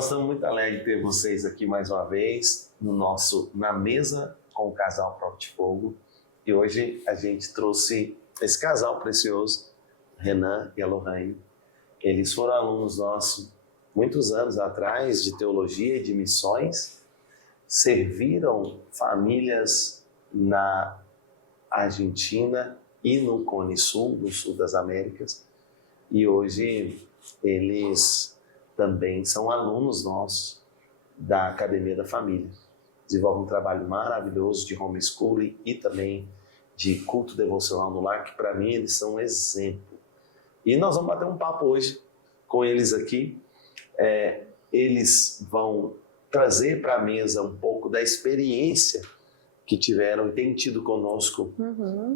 nós estamos muito alegres de ter vocês aqui mais uma vez na mesa com o casal Prova de Fogo. E hoje a gente trouxe esse casal precioso, Renan e a Lohane. Eles foram alunos nossos muitos anos atrás de teologia e de missões, serviram famílias na Argentina e no Cone Sul, no sul das Américas, e hoje eles também são alunos nossos da Academia da Família. Desenvolvem um trabalho maravilhoso de homeschooling e também de culto devocional no lar, que para mim eles são um exemplo. E nós vamos bater um papo hoje com eles aqui. Eles vão trazer para a mesa um pouco da experiência que tiveram e têm tido conosco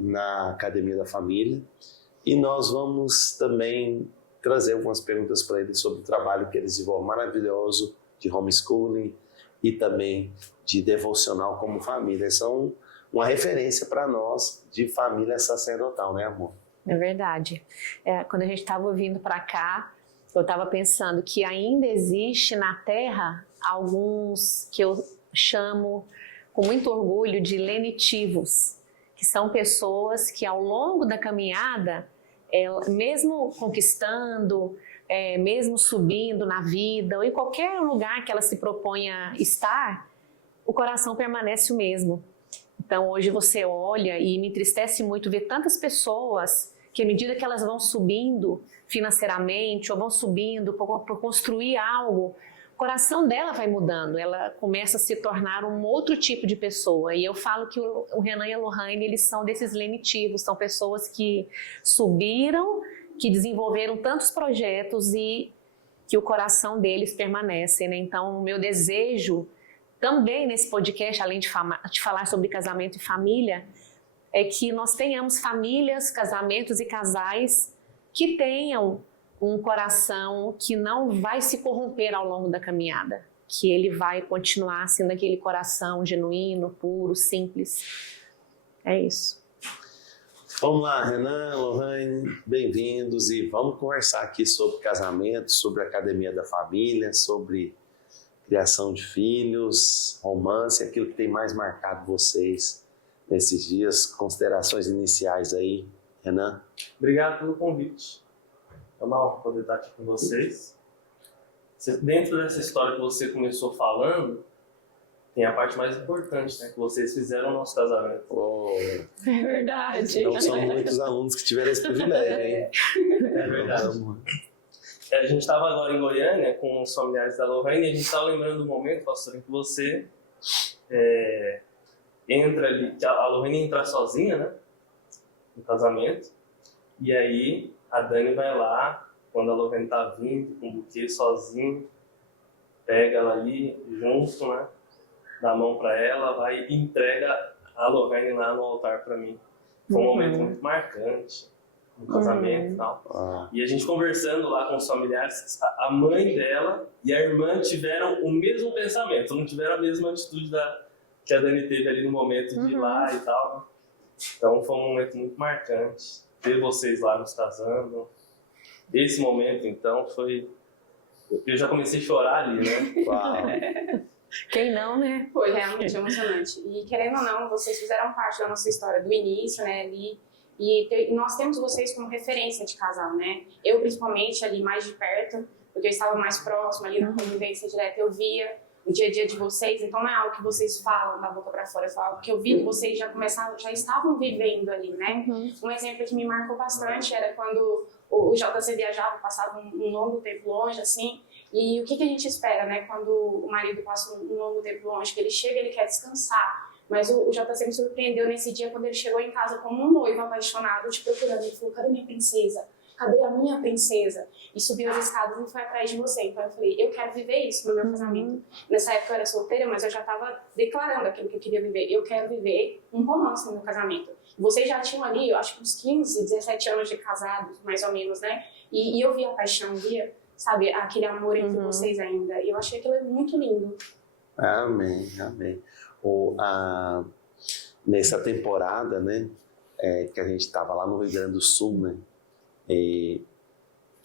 na Academia da Família. E nós vamos também trazer algumas perguntas para eles sobre o trabalho que eles desenvolvem maravilhoso de homeschooling e também de devocional como família. Eles são uma referência para nós de família sacerdotal, né, amor? É verdade. Quando a gente estava vindo para cá, eu estava pensando que ainda existe na Terra alguns que eu chamo com muito orgulho de lenitivos, que são pessoas que ao longo da caminhada, mesmo conquistando, mesmo subindo na vida, ou em qualquer lugar que ela se proponha estar, o coração permanece o mesmo. Então hoje você olha e me entristece muito ver tantas pessoas que à medida que elas vão subindo financeiramente ou vão subindo por construir algo, o coração dela vai mudando, ela começa a se tornar um outro tipo de pessoa. E eu falo que o Renan e a Lohane, eles são desses lenitivos, são pessoas que subiram, que desenvolveram tantos projetos e que o coração deles permanece, né? Então o meu desejo também nesse podcast, além de falar sobre casamento e família, é que nós tenhamos famílias, casamentos e casais que tenham um coração que não vai se corromper ao longo da caminhada, que ele vai continuar sendo aquele coração genuíno, puro, simples. É isso. Vamos lá, Renan, Lohane, bem-vindos e vamos conversar aqui sobre casamento, sobre a Academia da Família, sobre criação de filhos, romance, aquilo que tem mais marcado vocês nesses dias. Considerações iniciais aí, Renan? Obrigado pelo convite. É uma honra poder estar aqui com vocês. Dentro dessa história que você começou falando, tem a parte mais importante, né? Que vocês fizeram o nosso casamento. Oh, é verdade. Não são muitos alunos que tiveram esse privilégio, hein? É verdade. A gente estava agora em Goiânia com os familiares da Lohane e a gente estava lembrando do momento, pastor, em que você entra ali, a Lohane entra sozinha, né? No casamento. E aí a Dani vai lá, quando a Lohane tá vindo com o buquê sozinho, pega ela ali junto, né? Dá a mão para ela, vai e entrega a Lohane lá no altar para mim. Foi um momento muito marcante no casamento e tal. E a gente conversando lá com os familiares, a mãe dela e a irmã tiveram o mesmo pensamento, não tiveram a mesma atitude que a Dani teve ali no momento de ir lá e tal. Então foi um momento muito marcante ter vocês lá nos casando. Esse momento, então, foi... Eu já comecei a chorar ali, né? Uau. Quem não, né? Foi realmente emocionante. E querendo ou não, vocês fizeram parte da nossa história do início, né? Ali, nós temos vocês como referência de casal, né? Eu, principalmente, ali mais de perto, porque eu estava mais próximo ali na convivência direta, eu via o dia a dia de vocês, então não é algo que vocês falam da boca para fora, é algo que eu vi que vocês já estavam vivendo ali, né? Um exemplo que me marcou bastante era quando o JC viajava, passava um longo tempo longe, assim, e o que a gente espera, né? Quando o marido passa um longo tempo longe, que ele chega, ele quer descansar, mas o JC me surpreendeu nesse dia quando ele chegou em casa como um noivo apaixonado, te procurando, ele falou, cadê minha princesa? Cadê a minha princesa? E subiu as escadas e foi atrás de você. Então eu falei, eu quero viver isso no meu casamento. Nessa época eu era solteira, mas eu já estava declarando aquilo que eu queria viver. Eu quero viver um romance no meu casamento. Vocês já tinham ali, eu acho que uns 15, 17 anos de casados, mais ou menos, né? E eu via a paixão, via, sabe, aquele amor entre vocês ainda. E eu achei aquilo muito lindo. Amém, amém. Nessa temporada, né, que a gente estava lá no Rio Grande do Sul, né, e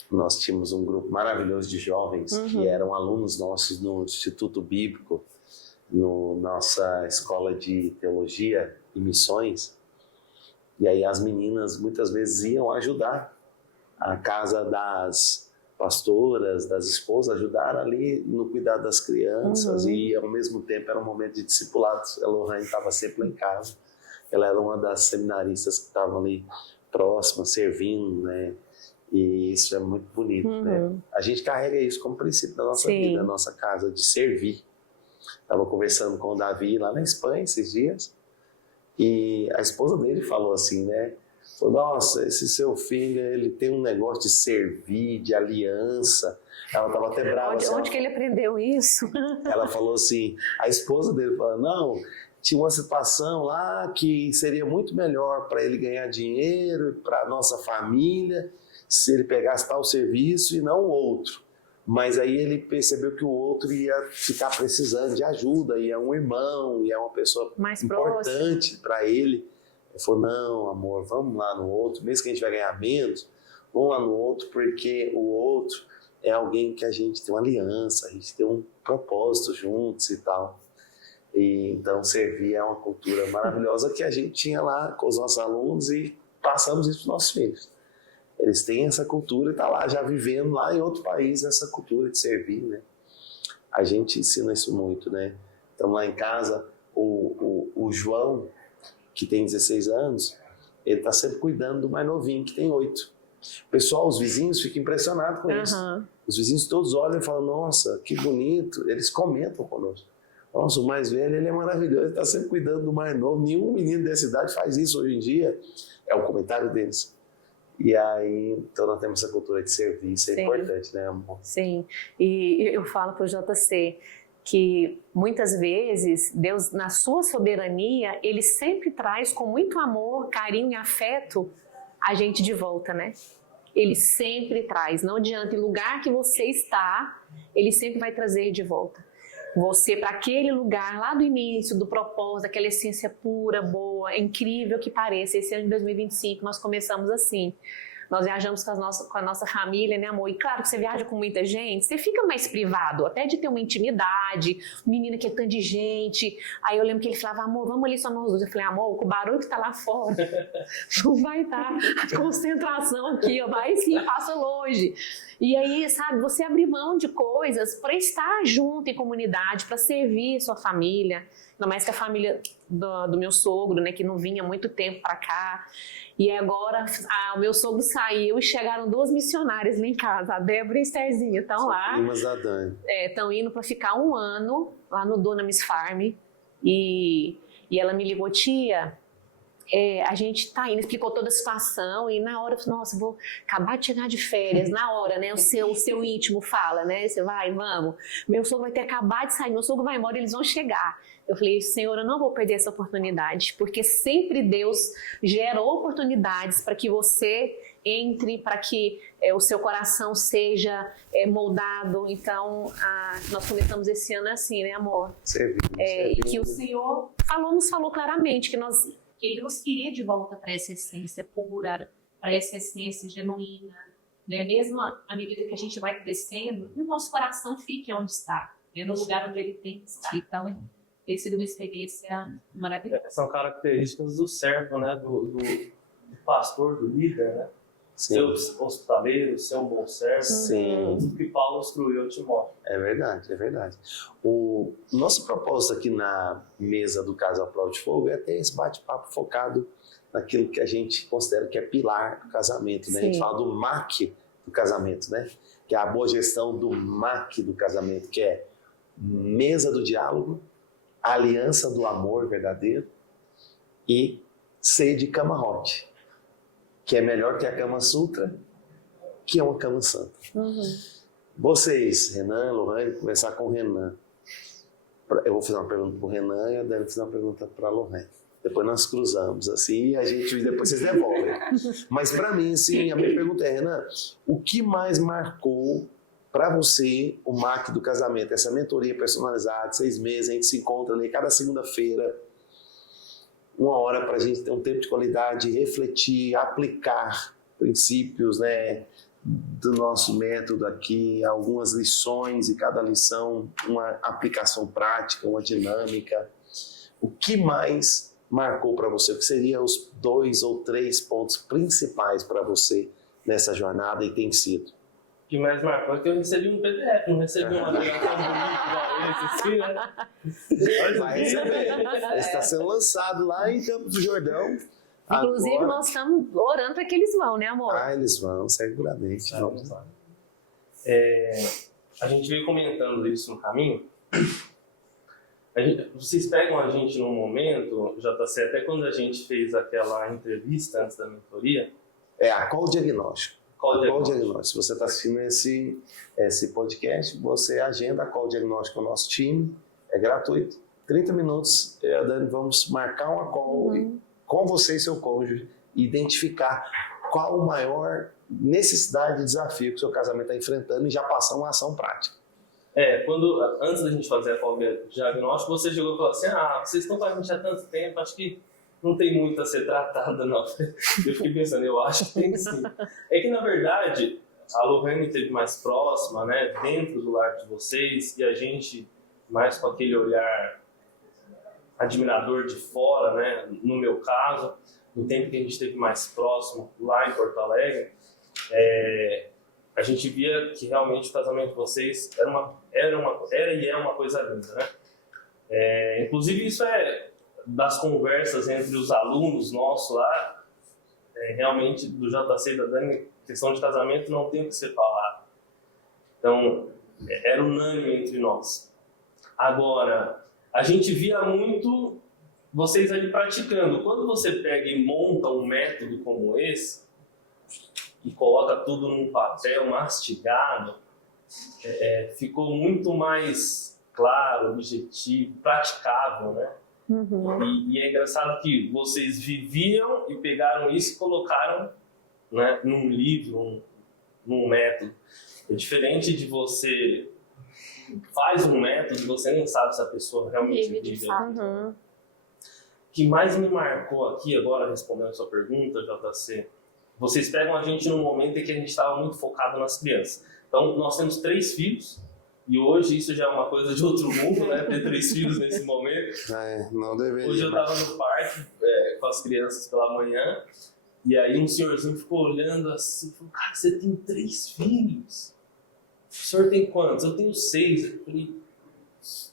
Nós tínhamos um grupo maravilhoso de jovens que eram alunos nossos no Instituto Bíblico, nossa escola de teologia e missões. E aí as meninas muitas vezes iam ajudar a casa das pastoras, das esposas, ajudar ali no cuidado das crianças e ao mesmo tempo era um momento de discipulado. A Lohane estava sempre lá em casa. Ela era uma das seminaristas que estavam ali próximas, servindo, né? E isso é muito bonito, né? A gente carrega isso como princípio da nossa vida, da nossa casa, de servir. Estava conversando com o Davi lá na Espanha esses dias e a esposa dele falou assim, né? Falou, nossa, esse seu filho, ele tem um negócio de servir, de aliança. Ela estava até brava. Onde que ele aprendeu isso? Ela falou assim, a esposa dele falou, não, tinha uma situação lá que seria muito melhor para ele ganhar dinheiro, para a nossa família, se ele pegasse tal serviço e não o outro. Mas aí ele percebeu que o outro ia ficar precisando de ajuda, e é um irmão, e é uma pessoa mais importante para ele. Ele falou, não, amor, vamos lá no outro, mesmo que a gente vai ganhar menos, vamos lá no outro, porque o outro é alguém que a gente tem uma aliança, a gente tem um propósito juntos e tal. E, então, servir é uma cultura maravilhosa que a gente tinha lá com os nossos alunos e passamos isso para os nossos filhos. Eles têm essa cultura e estão lá já vivendo lá em outro país essa cultura de servir, né? A gente ensina isso muito, né? Então lá em casa, o João, que tem 16 anos, ele está sempre cuidando do mais novinho, que tem 8. O pessoal, os vizinhos ficam impressionados com isso. Os vizinhos todos olham e falam, nossa, que bonito. Eles comentam conosco. Nossa, o mais velho, ele é maravilhoso, ele está sempre cuidando do mais novo. Nenhum menino dessa idade faz isso hoje em dia. É o comentário deles. E aí, então nós temos essa cultura de servir, isso é importante, né, amor? Sim, e eu falo para o JC que muitas vezes Deus, na sua soberania, Ele sempre traz com muito amor, carinho e afeto a gente de volta, né? Ele sempre traz, não adianta, em lugar que você está, Ele sempre vai trazer de volta você para aquele lugar lá do início, do propósito, daquela essência pura, boa, incrível que pareça. Esse ano de 2025 nós começamos assim. Nós viajamos com a nossa família, né, amor? E claro que você viaja com muita gente, você fica mais privado, até de ter uma intimidade, menina que é tanto de gente. Aí eu lembro que ele falava, amor, vamos ali só nós dois. Eu falei, amor, com o barulho que tá lá fora, não vai dar concentração aqui, ó, vai sim, passa longe. E aí, sabe, você abrir mão de coisas para estar junto em comunidade, para servir sua família, ainda mais que a família do meu sogro, né, que não vinha há muito tempo para cá. E agora o meu sogro saiu e chegaram 2 missionárias lá em casa, a Débora e a Estherzinha, estão lá. Primas da Dani. Estão indo para ficar 1 ano lá no Dunamis Farm. E ela me ligou, tia, a gente tá indo, explicou toda a situação e na hora eu falei, nossa, vou acabar de chegar de férias, na hora, né, o seu íntimo fala, né, você vai, vamos, meu sogro vai ter acabado de sair, meu sogro vai embora, eles vão chegar. Eu falei, Senhor, eu não vou perder essa oportunidade, porque sempre Deus gera oportunidades para que você entre, para que o seu coração seja moldado. Então, nós começamos esse ano assim, né, amor? Servir. E que o Senhor nos falou claramente que Ele nos queria de volta para essa essência pura, para essa essência genuína, né? Mesmo à medida que a gente vai crescendo, o nosso coração fique onde está, né? No lugar onde ele tem que estar. Então, tem sido uma experiência maravilhosa. São características do servo, né? Do pastor, do líder, né? Ser hospitaleiro, ser um bom servo. Sim. Tudo que Paulo instruiu a Timóteo. É verdade, é verdade. O nosso propósito aqui na mesa do Casal Prova de Fogo é ter esse bate-papo focado naquilo que a gente considera que é pilar do casamento, né? A gente fala do MAC do casamento, né? Que é a boa gestão do MAC do casamento, que é mesa do diálogo, aliança do amor verdadeiro e C de cama hot, que é melhor que a Kama Sutra, que é uma cama santa. Vocês, Renan, Lohane, começar com o Renan. Eu vou fazer uma pergunta para o Renan e a Dani fazer uma pergunta para a Lohane. Depois nós cruzamos assim e depois vocês devolvem. Mas para mim, assim, a minha pergunta é, Renan, o que mais marcou para você o MAC do casamento? Essa mentoria personalizada, 6 meses, a gente se encontra ali cada segunda-feira, 1 hora para a gente ter um tempo de qualidade, refletir, aplicar princípios, né, do nosso método aqui, algumas lições e cada lição uma aplicação prática, uma dinâmica. O que mais marcou para você? O que seriam os 2 ou 3 pontos principais para você nessa jornada e tem sido? O que mais marcou é que eu recebi um PDF, não recebi uma ligação bonita, assim, né? Vai receber. Está sendo lançado lá em Campos do Jordão. Inclusive, Agora... nós estamos orando para que eles vão, né, amor? eles vão, seguramente. Vamos lá. A gente veio comentando isso no caminho. Vocês pegam a gente num momento, JC, até quando a gente fez aquela entrevista antes da mentoria. A Qual Diagnóstico. Qual Diagnóstico. Se você está assistindo esse podcast, você agenda a Qual Diagnóstico com o nosso time. É gratuito. 30 minutos, eu e a Dani vamos marcar uma call com você e seu cônjuge e identificar qual a maior necessidade e desafio que o seu casamento está enfrentando e já passar uma ação prática. Antes da gente fazer a call diagnóstico, você chegou e falou assim, vocês estão com a gente há tanto tempo, acho que não tem muito a ser tratado, não. Eu fiquei pensando, eu acho que tem sim. É que, na verdade, a Lohane esteve mais próxima, né, dentro do lar de vocês, e a gente mais com aquele olhar admirador de fora, né, no meu caso, no tempo que a gente esteve mais próximo, lá em Porto Alegre, a gente via que realmente o casamento de vocês era e é uma coisa linda, né? Inclusive, isso das conversas entre os alunos nossos lá, realmente do JC e da Dani, questão de casamento não tem o que ser falado. Então, era unânime entre nós. Agora, a gente via muito vocês ali praticando. Quando você pega e monta um método como esse, e coloca tudo num papel mastigado, ficou muito mais claro, objetivo, praticável, né? E é engraçado que vocês viviam e pegaram isso e colocaram, né, num livro, num método. É diferente de você faz um método e você nem sabe se a pessoa realmente vive. O que mais me marcou aqui, agora respondendo a sua pergunta, JC, vocês pegam a gente num momento em que a gente estava muito focado nas crianças. Então, nós temos 3 filhos, e hoje isso já é uma coisa de outro mundo, né? Ter 3 filhos nesse momento. Não deveria. Hoje eu estava no parque com as crianças pela manhã, e aí um senhorzinho ficou olhando assim, falou, cara, você tem 3 filhos? O senhor tem quantos? Eu tenho 6. Eu falei,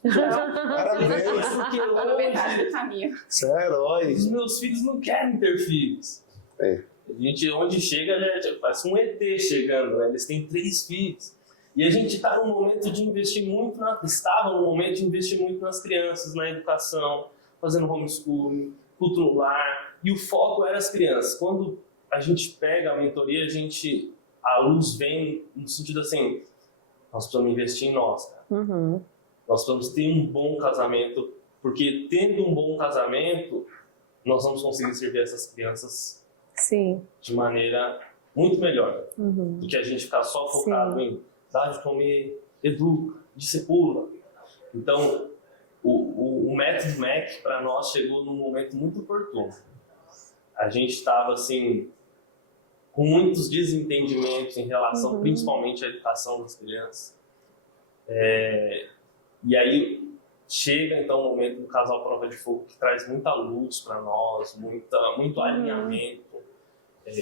parabéns. Porque hoje, caminho. Você é herói. Os meus filhos não querem ter filhos. A gente, onde chega, já parece um ET chegando, né? Eles têm 3 filhos. E a gente está num momento de investir muito, estava num momento de investir muito nas crianças, na educação, fazendo homeschooling, culto no lar, e o foco era as crianças. Quando a gente pega a mentoria, a luz vem no sentido assim, nós precisamos investir em nós, cara. Nós precisamos ter um bom casamento, porque tendo um bom casamento, nós vamos conseguir servir essas crianças de maneira muito melhor do que a gente ficar só focado em dar de comer, educa, discipula. Então, o método MEC para nós chegou num momento muito oportuno. A gente estava assim com muitos desentendimentos em relação principalmente à educação das crianças. E aí chega então o momento do Casal Prova de Fogo, que traz muita luz para nós, muito alinhamento.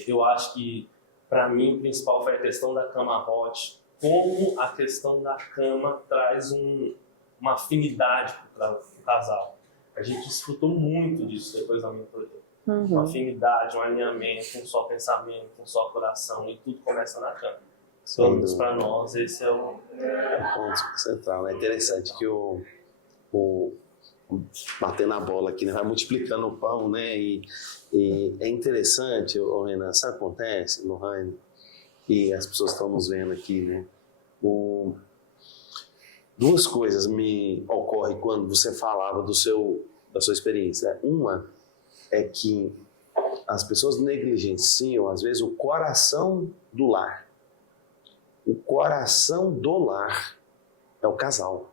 Eu acho que para mim o principal foi a questão da cama hot, como a questão da cama traz uma afinidade para o casal. A gente desfrutou muito disso depois da mentoria. Uma afinidade, um alinhamento, um só pensamento, um só coração, e tudo começa na cama. Pelo menos para nós, esse é o ponto central. É interessante que bater na bola aqui, né? Vai multiplicando o pão, né? E é interessante, Renan, sabe o que acontece, Lohane, e as pessoas estão nos vendo aqui, né? Duas coisas me ocorrem quando você falava da sua experiência. Uma é que as pessoas negligenciam, às vezes, o coração do lar. O coração do lar é o casal.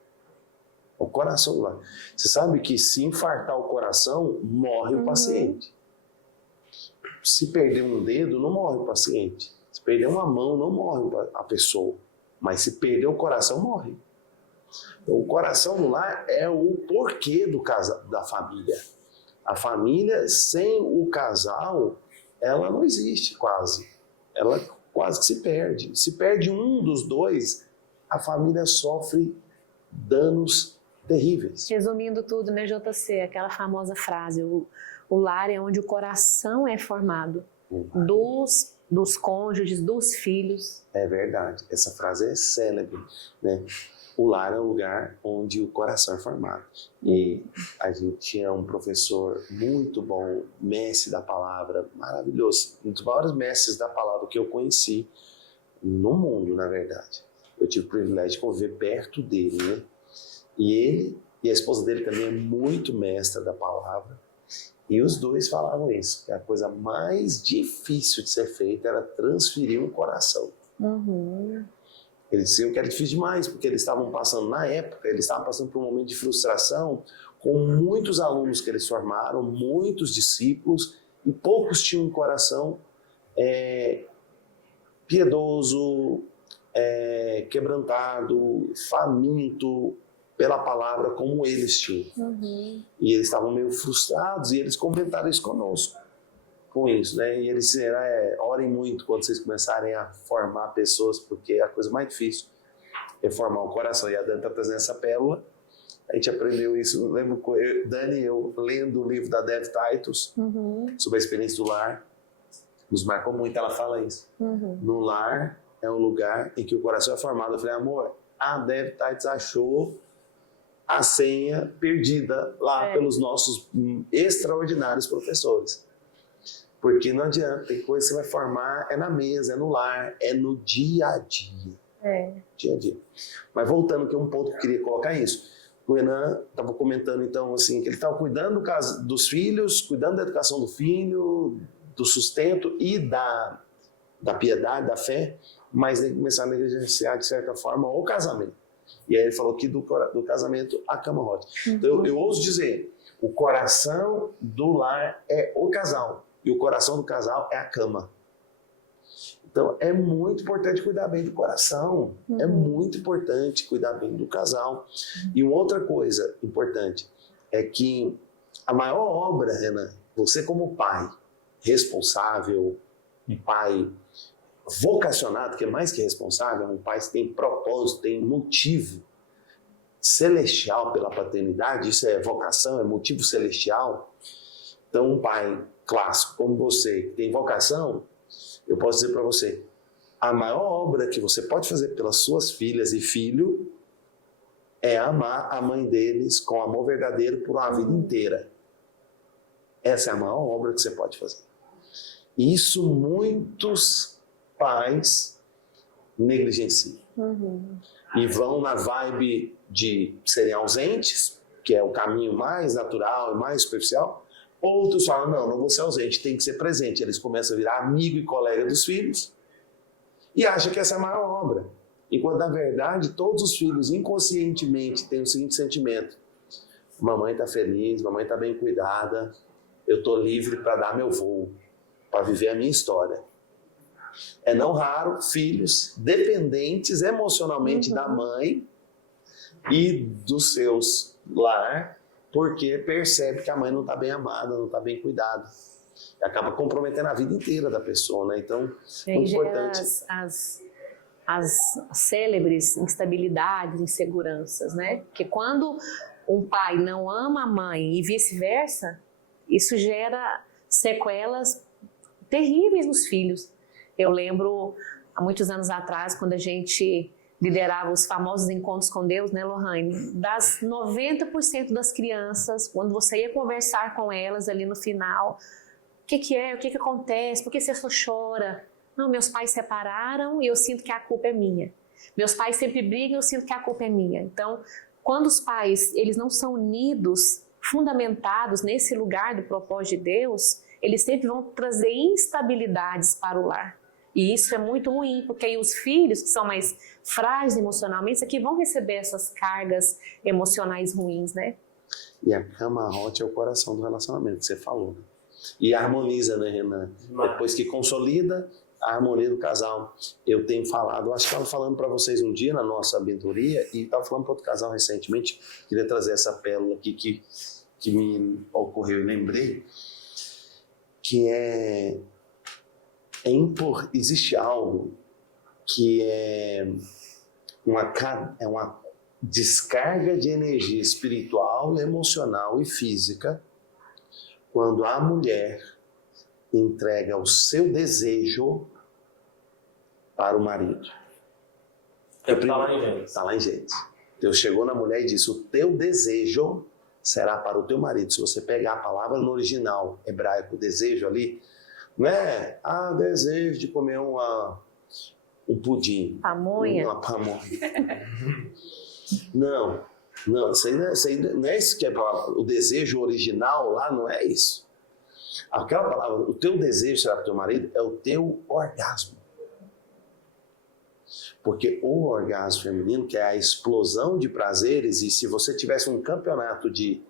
O coração do lar. Você sabe que se infartar o coração, morre o paciente. Se perder um dedo, não morre o paciente. Se perder uma mão, não morre a pessoa. Mas se perder o coração, morre. Então, o coração no lar é o porquê da família. A família sem o casal, ela não existe quase. Ela quase que se perde. Se perde um dos dois, a família sofre danos terríveis. Resumindo tudo, né, JC? Aquela famosa frase, o lar é onde o coração é formado. Dos cônjuges, dos filhos. É verdade. Essa frase é célebre, né? O lar é o lugar onde o coração é formado. E a gente tinha um professor muito bom, mestre da palavra, maravilhoso. Um dos maiores mestres da palavra que eu conheci no mundo, na verdade. Eu tive o privilégio de conviver perto dele, né? E ele e a esposa dele também é muito mestra da palavra. E os dois falavam isso, que a coisa mais difícil de ser feita era transferir um coração. Uhum. Eles diziam que era difícil demais, porque eles estavam passando, na época, eles estavam passando por um momento de frustração com muitos alunos que eles formaram, muitos discípulos, e poucos tinham um coração piedoso, quebrantado, faminto pela palavra como eles tinham. Uhum. E eles estavam meio frustrados e eles comentaram isso conosco, com isso, né? E eles disseram, orem muito quando vocês começarem a formar pessoas, porque a coisa mais difícil é formar um coração. E a Dani está trazendo essa pérola, a gente aprendeu isso, eu lembro, Dani e eu lendo o livro da Dev Titus, sobre a experiência do lar, nos marcou muito, ela fala isso. No lar é um lugar em que o coração é formado. Eu falei, amor, a Dev Titus achou a senha perdida lá pelos nossos extraordinários professores. Porque não adianta, tem coisa que você vai formar, é na mesa, é no lar, é no dia a dia. Dia a dia. Mas voltando aqui, um ponto que eu queria colocar isso. O Renan estava comentando, então, assim, que ele estava cuidando dos filhos, cuidando da educação do filho, do sustento e da piedade, da fé, mas ele começar a negligenciar, de certa forma, o casamento. E aí ele falou que do casamento, a cama rota. Então, eu ouso dizer, o coração do lar é o casal. E o coração do casal é a cama. Então, é muito importante cuidar bem do coração. É muito importante cuidar bem do casal. E uma outra coisa importante é que a maior obra, Renan, você como pai responsável, um pai vocacionado, que é mais que responsável, um pai que tem propósito, tem motivo celestial pela paternidade, isso é vocação, é motivo celestial. Então, um pai clássico como você, que tem vocação, eu posso dizer para você, a maior obra que você pode fazer pelas suas filhas e filho é amar a mãe deles com amor verdadeiro por uma vida inteira. Essa é a maior obra que você pode fazer. Isso muitos pais negligenciam. E vão na vibe de serem ausentes, que é o caminho mais natural e mais superficial. Outros falam, não vou ser ausente, tem que ser presente. Eles começam a virar amigo e colega dos filhos e acham que essa é a maior obra. Enquanto, na verdade, todos os filhos inconscientemente têm o seguinte sentimento: mamãe está feliz, mamãe está bem cuidada, eu estou livre para dar meu voo, para viver a minha história. É não raro filhos dependentes emocionalmente da mãe e dos seus lar, porque percebe que a mãe não está bem amada, não está bem cuidada. E acaba comprometendo a vida inteira da pessoa, né? Então, é muito importante. As célebres instabilidades, inseguranças, né? Porque quando um pai não ama a mãe e vice-versa, isso gera sequelas terríveis nos filhos. Eu lembro, há muitos anos atrás, quando a gente liderava os famosos encontros com Deus, né, Lohane? Das 90% das crianças, quando você ia conversar com elas ali no final, o que acontece? Por que você só chora? Não, meus pais separaram e eu sinto que a culpa é minha. Meus pais sempre brigam e eu sinto que a culpa é minha. Então, quando os pais eles não são unidos, fundamentados nesse lugar do propósito de Deus, eles sempre vão trazer instabilidades para o lar. E isso é muito ruim, porque aí os filhos que são mais frágeis emocionalmente, aqui vão receber essas cargas emocionais ruins, né? E a camarote é o coração do relacionamento, que você falou. E harmoniza, né, Renan? Depois que consolida, a harmonia do casal. Eu tenho falado, acho que estava falando para vocês um dia na nossa mentoria, e estava falando para outro casal recentemente, queria trazer essa pérola aqui que me ocorreu e lembrei, que existe algo que é uma descarga de energia espiritual, emocional e física quando a mulher entrega o seu desejo para o marido. Está lá em Gênesis. Está lá em Gênesis. Deus chegou na mulher e disse: o teu desejo será para o teu marido. Se você pegar a palavra no original hebraico, desejo ali, não é desejo de comer um pudim. Pamonha? Uma pamonha. Não, isso aí não é isso que é a palavra. O desejo original lá não é isso. Aquela palavra, o teu desejo será para o teu marido, é o teu orgasmo. Porque o orgasmo feminino, que é a explosão de prazeres, e se você tivesse um campeonato de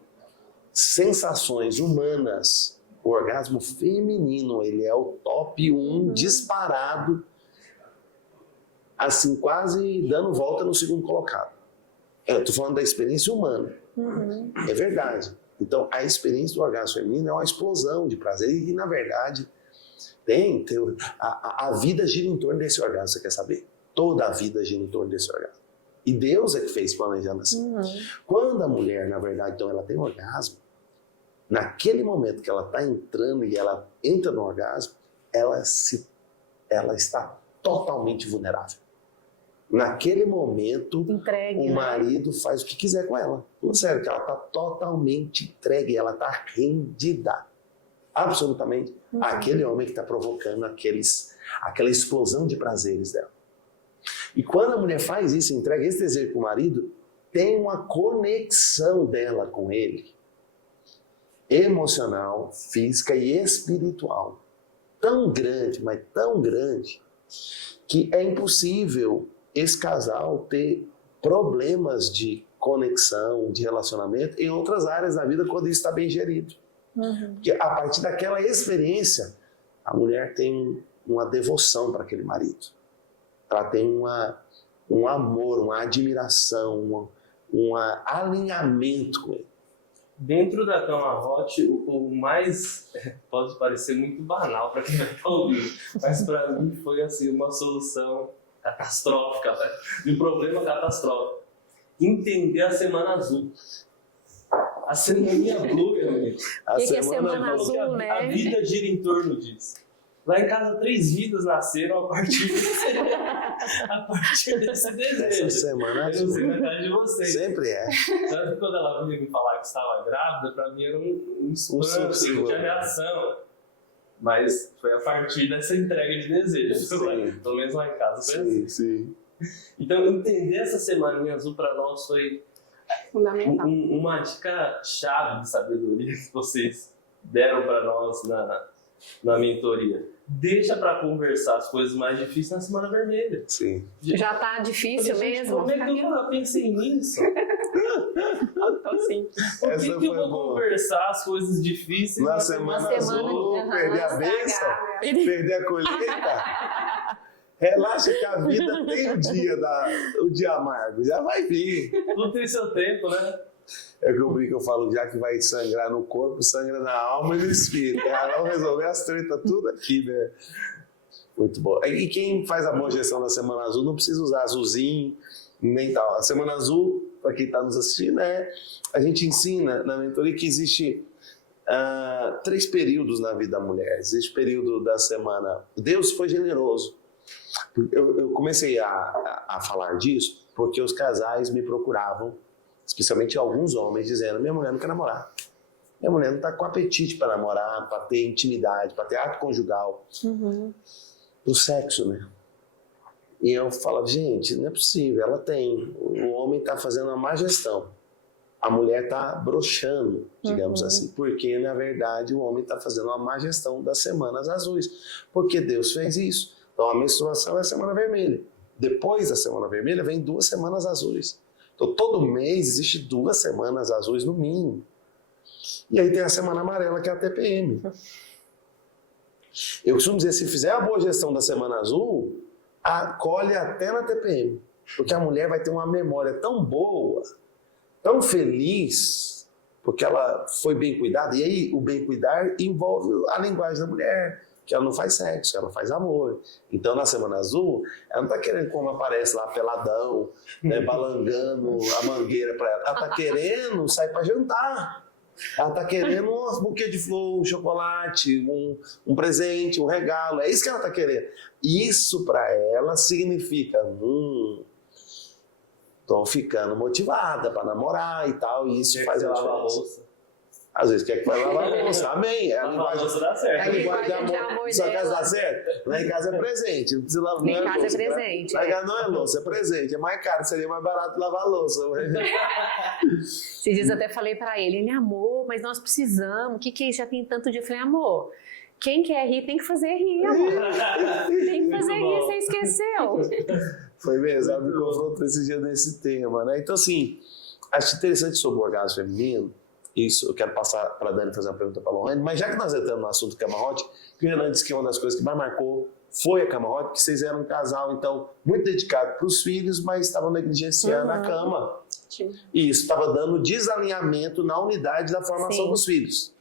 sensações humanas, o orgasmo feminino, ele é o top 1 disparado, assim, quase dando volta no segundo colocado. Eu estou falando da experiência humana. É verdade. Então, a experiência do orgasmo feminino é uma explosão de prazer e, na verdade, a vida gira em torno desse orgasmo, você quer saber? Toda a vida gira em torno desse orgasmo. E Deus é que fez planejando assim. Quando a mulher, na verdade, então, ela tem um orgasmo, naquele momento que ela está entrando e ela entra no orgasmo, ela está totalmente vulnerável. Naquele momento, entregue, o marido faz o que quiser com ela. Sério, que ela está totalmente entregue, ela está rendida. Absolutamente. Aquele homem que está provocando aquela explosão de prazeres dela. E quando a mulher faz isso, entrega esse desejo para o marido, tem uma conexão dela com ele, emocional, física e espiritual, tão grande, mas tão grande, que é impossível esse casal ter problemas de conexão, de relacionamento em outras áreas da vida quando isso está bem gerido. Porque a partir daquela experiência, a mulher tem uma devoção para aquele marido. Ela tem um amor, uma admiração, um alinhamento com ele. Dentro da cama hot, o mais pode parecer muito banal para quem vai ouvir, mas para mim foi assim uma solução catastrófica, de um problema catastrófico. Entender a semana azul. A semaninha blue, meu amigo. O que é semana azul, né? A vida gira em torno disso. Lá em casa, 3 vidas nasceram a partir desse desejo. Essa semana eu não sei na cara de vocês. Sempre é. Tanto que quando ela vinha me falar que estava grávida, para mim era um espanto, eu tinha reação. Mas foi a partir dessa entrega de desejo. Pelo menos lá em casa foi assim. Sim. Então, entender essa semaninha azul para nós foi Fundamental. uma dica chave de sabedoria que vocês deram para nós na mentoria. Deixa para conversar as coisas mais difíceis na Semana Vermelha. Sim. Já tá difícil mesmo? Como é que eu pensei nisso? Assim. Por que eu vou conversar as coisas difíceis na semana azul? Perder a bênção? Perder a colheita? Relaxa que a vida tem o dia amargo. Já vai vir. Tudo tem seu tempo, né? É que eu brinco, eu falo, já que vai sangrar no corpo, sangra na alma e no espírito. Vamos resolver as tretas tudo aqui, né? Muito bom. E quem faz a boa gestão da Semana Azul não precisa usar azulzinho, nem tal. A Semana Azul, para quem está nos assistindo, a gente ensina na mentoria que existe 3 períodos na vida da mulher. Existe o período da semana... Deus foi generoso. Eu comecei a falar disso porque os casais me procuravam, especialmente alguns homens, dizendo: minha mulher não quer namorar. Minha mulher não está com apetite para namorar, para ter intimidade, para ter ato conjugal. O sexo, né? E eu falava: gente, não é possível, ela tem. O homem está fazendo uma má gestão. A mulher está broxando, digamos assim, porque, na verdade, o homem está fazendo uma má gestão das semanas azuis. Porque Deus fez isso. Então, a menstruação é a semana vermelha. Depois da semana vermelha, vem 2 semanas azuis. Então, todo mês existe 2 semanas azuis no mínimo. E aí tem a semana amarela, que é a TPM. Eu costumo dizer, se fizer uma boa gestão da Semana Azul, acolhe até na TPM. Porque a mulher vai ter uma memória tão boa, tão feliz, porque ela foi bem cuidada. E aí, o bem cuidar envolve a linguagem da mulher, que ela não faz sexo, ela faz amor. Então, na Semana Azul, ela não está querendo como aparece lá peladão, né, balangando a mangueira para ela. Ela está querendo sair para jantar. Ela está querendo um buquê de flor, um chocolate, um presente, um regalo. É isso que ela está querendo. Isso para ela significa, tô ficando motivada para namorar e tal. E isso faz a diferença. Às vezes quer que vai lavar a louça, amém. É a linguagem, dá certo. é a linguagem de amor. Sua casa dá certo? Lá em casa é presente. Não precisa lavar. Em casa é presente. Lá em casa não é louça, é presente. É mais caro, seria mais barato lavar a louça. Esses dias eu até falei pra ele, amor, mas nós precisamos. O que é isso? Já tem tanto dia. Eu falei, amor, quem quer rir tem que fazer rir, amor. Tem que fazer rir, você esqueceu. Foi mesmo, ela me confrontou esse dia nesse tema, né? Então, assim, acho interessante sobre o orgasmo feminino. Isso, eu quero passar para a Dani fazer uma pergunta para a Lohane, mas já que nós entramos no assunto camarote, o Renan disse que uma das coisas que mais marcou foi a camarote, porque vocês eram um casal, então, muito dedicado para os filhos, mas estavam negligenciando a cama. E isso estava dando desalinhamento na unidade da formação dos filhos.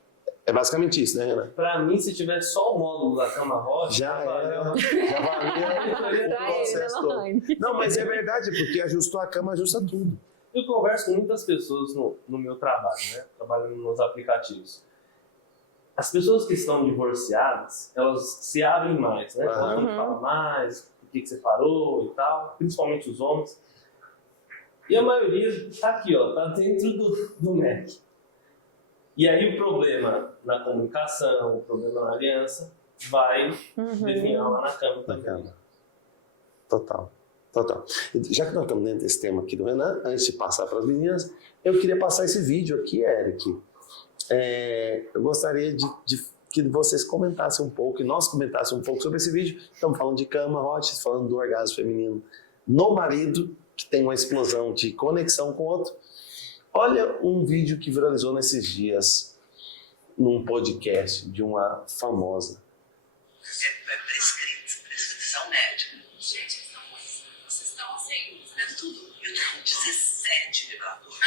É basicamente isso, né, Renan? Para mim, se tivesse só o módulo da camarote, já valia o processo todo. Não, mas é verdade, porque ajustou a cama, ajusta tudo. Eu converso com muitas pessoas no meu trabalho, né? Trabalhando nos aplicativos. As pessoas que estão divorciadas, elas se abrem mais, né? Quando fala mais, por que você parou e tal, principalmente os homens. E a maioria tá aqui, ó, tá dentro do MEC. E aí o problema na comunicação, o problema na aliança, vai definhar lá na cama também. Total. Já que nós estamos dentro desse tema aqui do Renan, antes de passar para as meninas, eu queria passar esse vídeo aqui, Eric. Eu gostaria de que vocês comentassem um pouco, que nós comentássemos um pouco sobre esse vídeo. Estamos falando de cama, hot, falando do orgasmo feminino no marido, que tem uma explosão de conexão com o outro. Olha um vídeo que viralizou nesses dias num podcast de uma famosa. É prescrição médica. Gente, vocês estão assim, fazendo tudo. Eu tô com 17 vibradores.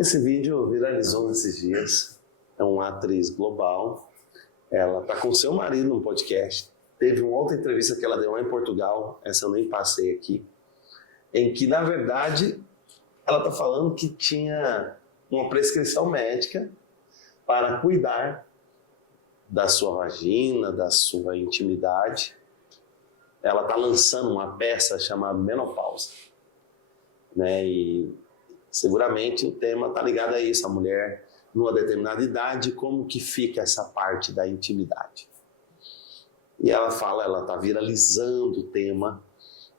Esse vídeo viralizou nesses dias. É uma atriz global. Ela está com seu marido num podcast. Teve uma outra entrevista que ela deu lá em Portugal. Essa eu nem passei aqui. Em que, na verdade, ela está falando que tinha uma prescrição médica para cuidar da sua vagina, da sua intimidade. Ela está lançando uma peça chamada Menopausa, né? E seguramente o tema está ligado a isso, a mulher numa determinada idade, como que fica essa parte da intimidade. E ela fala, ela está viralizando o tema,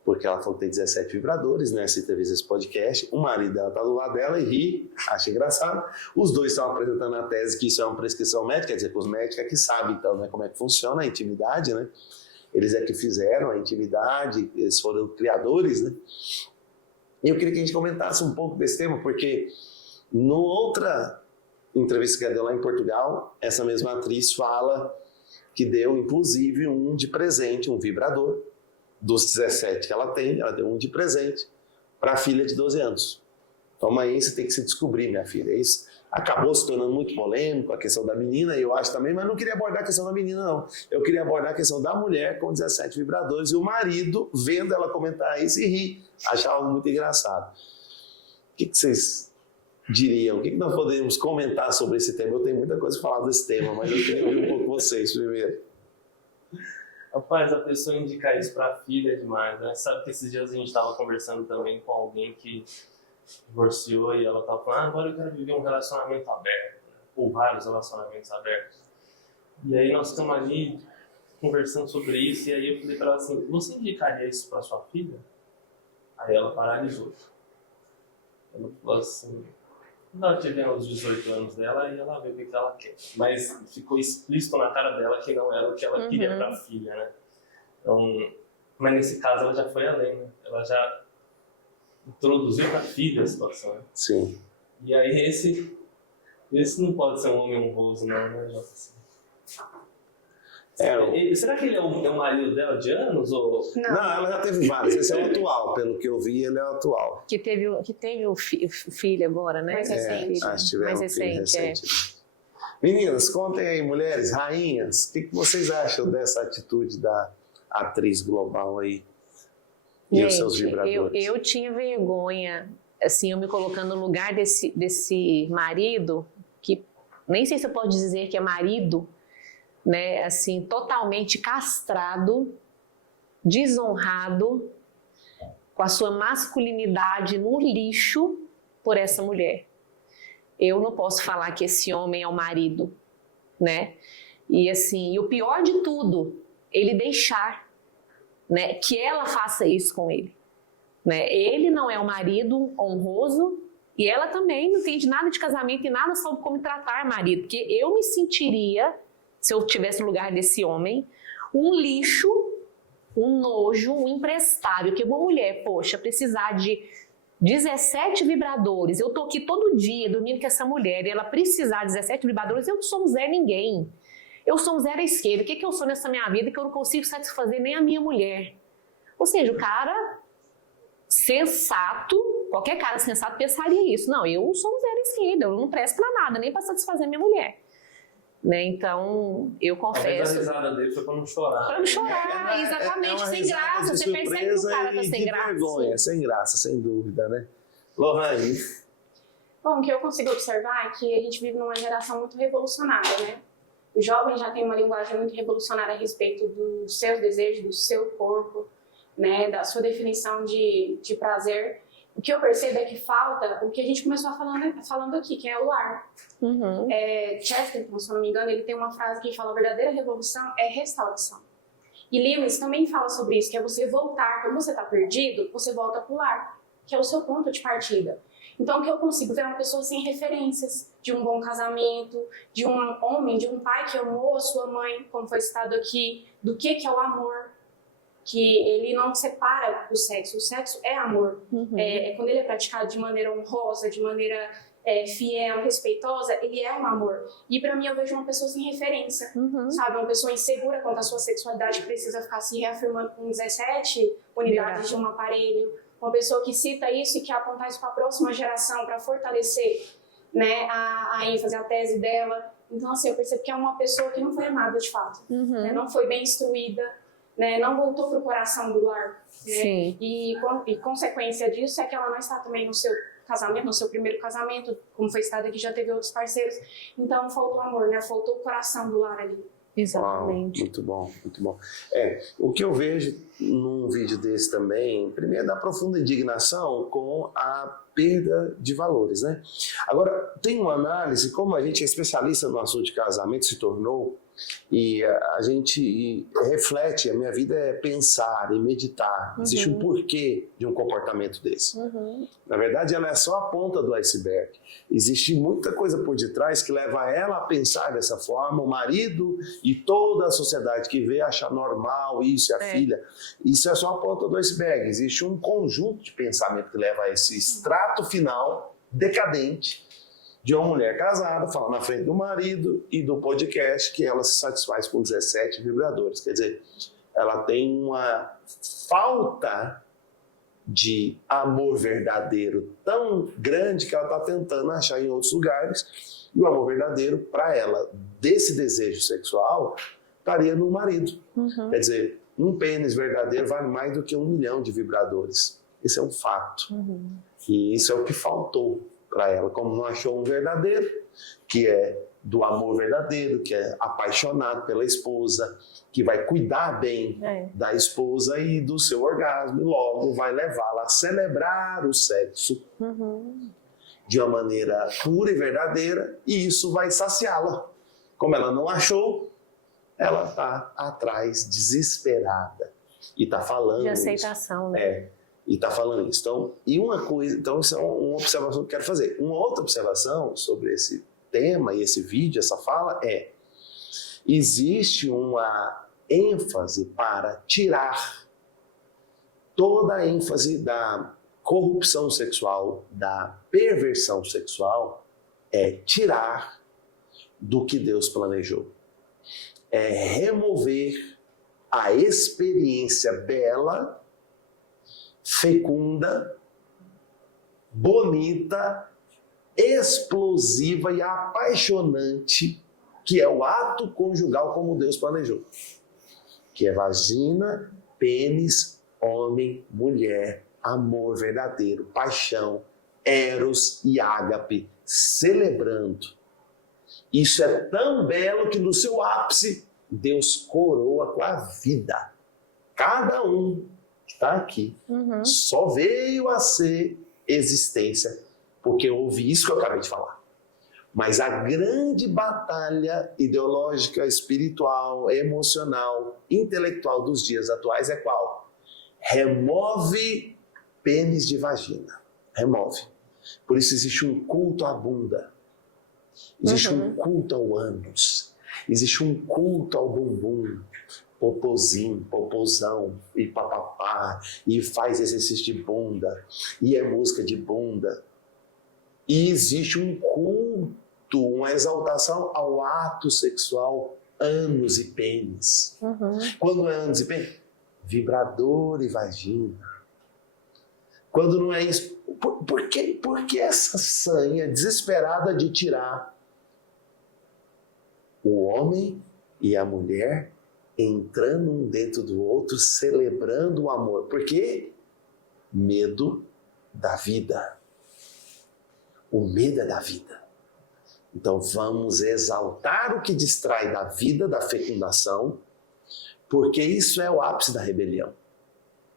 porque ela falou que tem 17 vibradores, né? Essa entrevista, esse podcast. O marido dela está do lado dela e ri, acha engraçado. Os dois estão apresentando a tese que isso é uma prescrição médica, quer dizer, que os médicos é que sabem, então, né, como é que funciona a intimidade, né? Eles é que fizeram a intimidade, eles foram criadores, né? E eu queria que a gente comentasse um pouco desse tema, porque no outra entrevista que ela deu lá em Portugal, essa mesma atriz fala que deu, inclusive, um de presente, um vibrador, dos 17 que ela tem, ela deu um de presente para a filha de 12 anos. Toma aí, você tem que se descobrir, minha filha. Isso acabou se tornando muito polêmico, a questão da menina, eu acho também, mas não queria abordar a questão da menina, não. Eu queria abordar a questão da mulher com 17 vibradores e o marido vendo ela comentar isso e rir, achar algo muito engraçado. O que vocês diriam? O que nós podemos comentar sobre esse tema? Eu tenho muita coisa para falar desse tema, mas eu queria ouvir um pouco vocês primeiro. Rapaz, a pessoa indicar isso pra filha é demais, né? Sabe que esses dias a gente tava conversando também com alguém que divorciou e ela tava falando, agora eu quero viver um relacionamento aberto, né? Ou vários relacionamentos abertos. E aí nós estamos ali conversando sobre isso e aí eu falei pra ela assim, você indicaria isso pra sua filha? Aí ela paralisou. Ela falou assim, quando ela tiver uns 18 anos dela, aí ela vê o que ela quer. Mas ficou explícito na cara dela que não era o que ela queria pra filha, né? Então, mas nesse caso ela já foi além, né? Ela já introduziu pra filha a situação. Né? Sim. E aí esse Esse não pode ser um homem honroso, não, né, Jota? É, Será que ele é o marido dela de anos? Ou... não, ela já teve vários. Esse é o atual. Pelo que eu vi, ele é o atual. Que teve o filho agora, né? Mais recente. Acho que tiveram Mais um filho recente, recente. Meninas, contem aí, mulheres, rainhas, o que vocês acham dessa atitude da atriz global aí e os seus vibradores? Eu tinha vergonha, assim, eu me colocando no lugar desse marido, que nem sei se eu posso dizer que é marido, né, assim, totalmente castrado, desonrado, com a sua masculinidade no lixo por essa mulher. Eu não posso falar que esse homem é o marido, né? E assim, e o pior de tudo, ele deixar, né, que ela faça isso com ele, né? Ele não é o marido honroso e ela também não entende nada de casamento e nada sobre como tratar marido, porque eu me sentiria, se eu tivesse no lugar desse homem, um lixo, um nojo, um imprestável, que uma mulher, poxa, precisar de 17 vibradores, eu tô aqui todo dia dormindo com essa mulher e ela precisar de 17 vibradores, eu não sou um Zé ninguém. Eu sou um zero à esquerda. O que eu sou nessa minha vida que eu não consigo satisfazer nem a minha mulher? Ou seja, o cara sensato, qualquer cara sensato pensaria isso. Não, eu sou um zero à esquerda, eu não presto pra nada, nem pra satisfazer minha mulher. Né? Então, eu confesso... A risada dele foi pra não chorar. Pra não chorar, exatamente, sem graça. Você percebe que o cara tá sem graça. Vergonha, sem graça, sem dúvida, né? Lohane. Bom, o que eu consigo observar é que a gente vive numa geração muito revolucionária, né? O jovem já tem uma linguagem muito revolucionária a respeito dos seus desejos, do seu corpo, né? Da sua definição de prazer. O que eu percebo é que falta o que a gente começou falando aqui, que é o lar. Uhum. Chesterton, se eu não me engano, ele tem uma frase que fala: a verdadeira revolução é restauração. E Lewis também fala sobre isso, que é você voltar, quando você está perdido, você volta para o lar, que é o seu ponto de partida. Então, o que eu consigo ver é uma pessoa sem referências de um bom casamento, de um homem, de um pai que amou a sua mãe, como foi citado aqui, do que é o amor, que ele não separa o sexo é amor. Uhum. Quando ele é praticado de maneira honrosa, de maneira fiel, respeitosa, ele é um amor. E pra mim eu vejo uma pessoa sem referência, sabe? Uma pessoa insegura quanto à sua sexualidade, que precisa ficar se reafirmando com 17 unidades de um aparelho. Uma pessoa que cita isso e quer apontar isso para a próxima geração, para fortalecer, né, a ênfase, a tese dela. Então, assim, eu percebo que é uma pessoa que não foi amada de fato, né, não foi bem instruída, né, não voltou para o coração do lar. Né, e consequência disso é que ela não está também no seu casamento, no seu primeiro casamento, como foi citado aqui, já teve outros parceiros. Então, faltou amor, né, faltou o coração do lar ali. Exatamente. Uau, muito bom, muito bom. O que eu vejo num vídeo desse também, primeiro é da profunda indignação com a perda de valores, né? Agora, tem uma análise, como a gente é especialista no assunto de casamento, se tornou, e a gente reflete, a minha vida é pensar e meditar. Existe um porquê de um comportamento desse. Na verdade, ela é só a ponta do iceberg. Existe muita coisa por detrás que leva ela a pensar dessa forma, o marido e toda a sociedade que vê achar normal isso e a filha. Isso é só a ponta do iceberg. Existe um conjunto de pensamento que leva a esse extrato final decadente de uma mulher casada, falando na frente do marido e do podcast que ela se satisfaz com 17 vibradores. Quer dizer, ela tem uma falta de amor verdadeiro tão grande que ela está tentando achar em outros lugares. E o amor verdadeiro, para ela, desse desejo sexual, estaria no marido. Quer dizer, um pênis verdadeiro vale mais do que 1 milhão de vibradores. Esse é um fato. E isso é o que faltou para ela, como não achou um verdadeiro, que é do amor verdadeiro, que é apaixonado pela esposa, que vai cuidar bem da esposa e do seu orgasmo, e logo vai levá-la a celebrar o sexo de uma maneira pura e verdadeira, e isso vai saciá-la. Como ela não achou, ela está atrás, desesperada, e está falando de aceitação, né? E está falando isso. Então isso é uma observação que eu quero fazer. Uma outra observação sobre esse tema e esse vídeo, essa fala, existe uma ênfase para tirar toda a ênfase da corrupção sexual, da perversão sexual é tirar do que Deus planejou. É remover a experiência bela, fecunda, bonita, explosiva e apaixonante, que é o ato conjugal como Deus planejou. Que é vagina, pênis, homem, mulher, amor verdadeiro, paixão, eros e ágape, celebrando. Isso é tão belo que no seu ápice, Deus coroa com a vida. Cada um que está aqui só veio a ser existência, porque houve isso que eu acabei de falar. Mas a grande batalha ideológica, espiritual, emocional, intelectual dos dias atuais é qual? Remove pênis de vagina. Remove. Por isso existe um culto à bunda. Existe um culto ao ânus. Existe um culto ao bumbum. Popozinho, popozão e papapá. E faz exercício de bunda. E é música de bunda. E existe um culto, uma exaltação ao ato sexual, ânus e pênis. Quando é ânus e pênis? Vibrador e vagina. Quando não é isso, por que essa sanha desesperada de tirar o homem e a mulher entrando um dentro do outro, celebrando o amor? Por quê? Medo da vida. O medo é da vida. Então vamos exaltar o que distrai da vida, da fecundação, porque isso é o ápice da rebelião.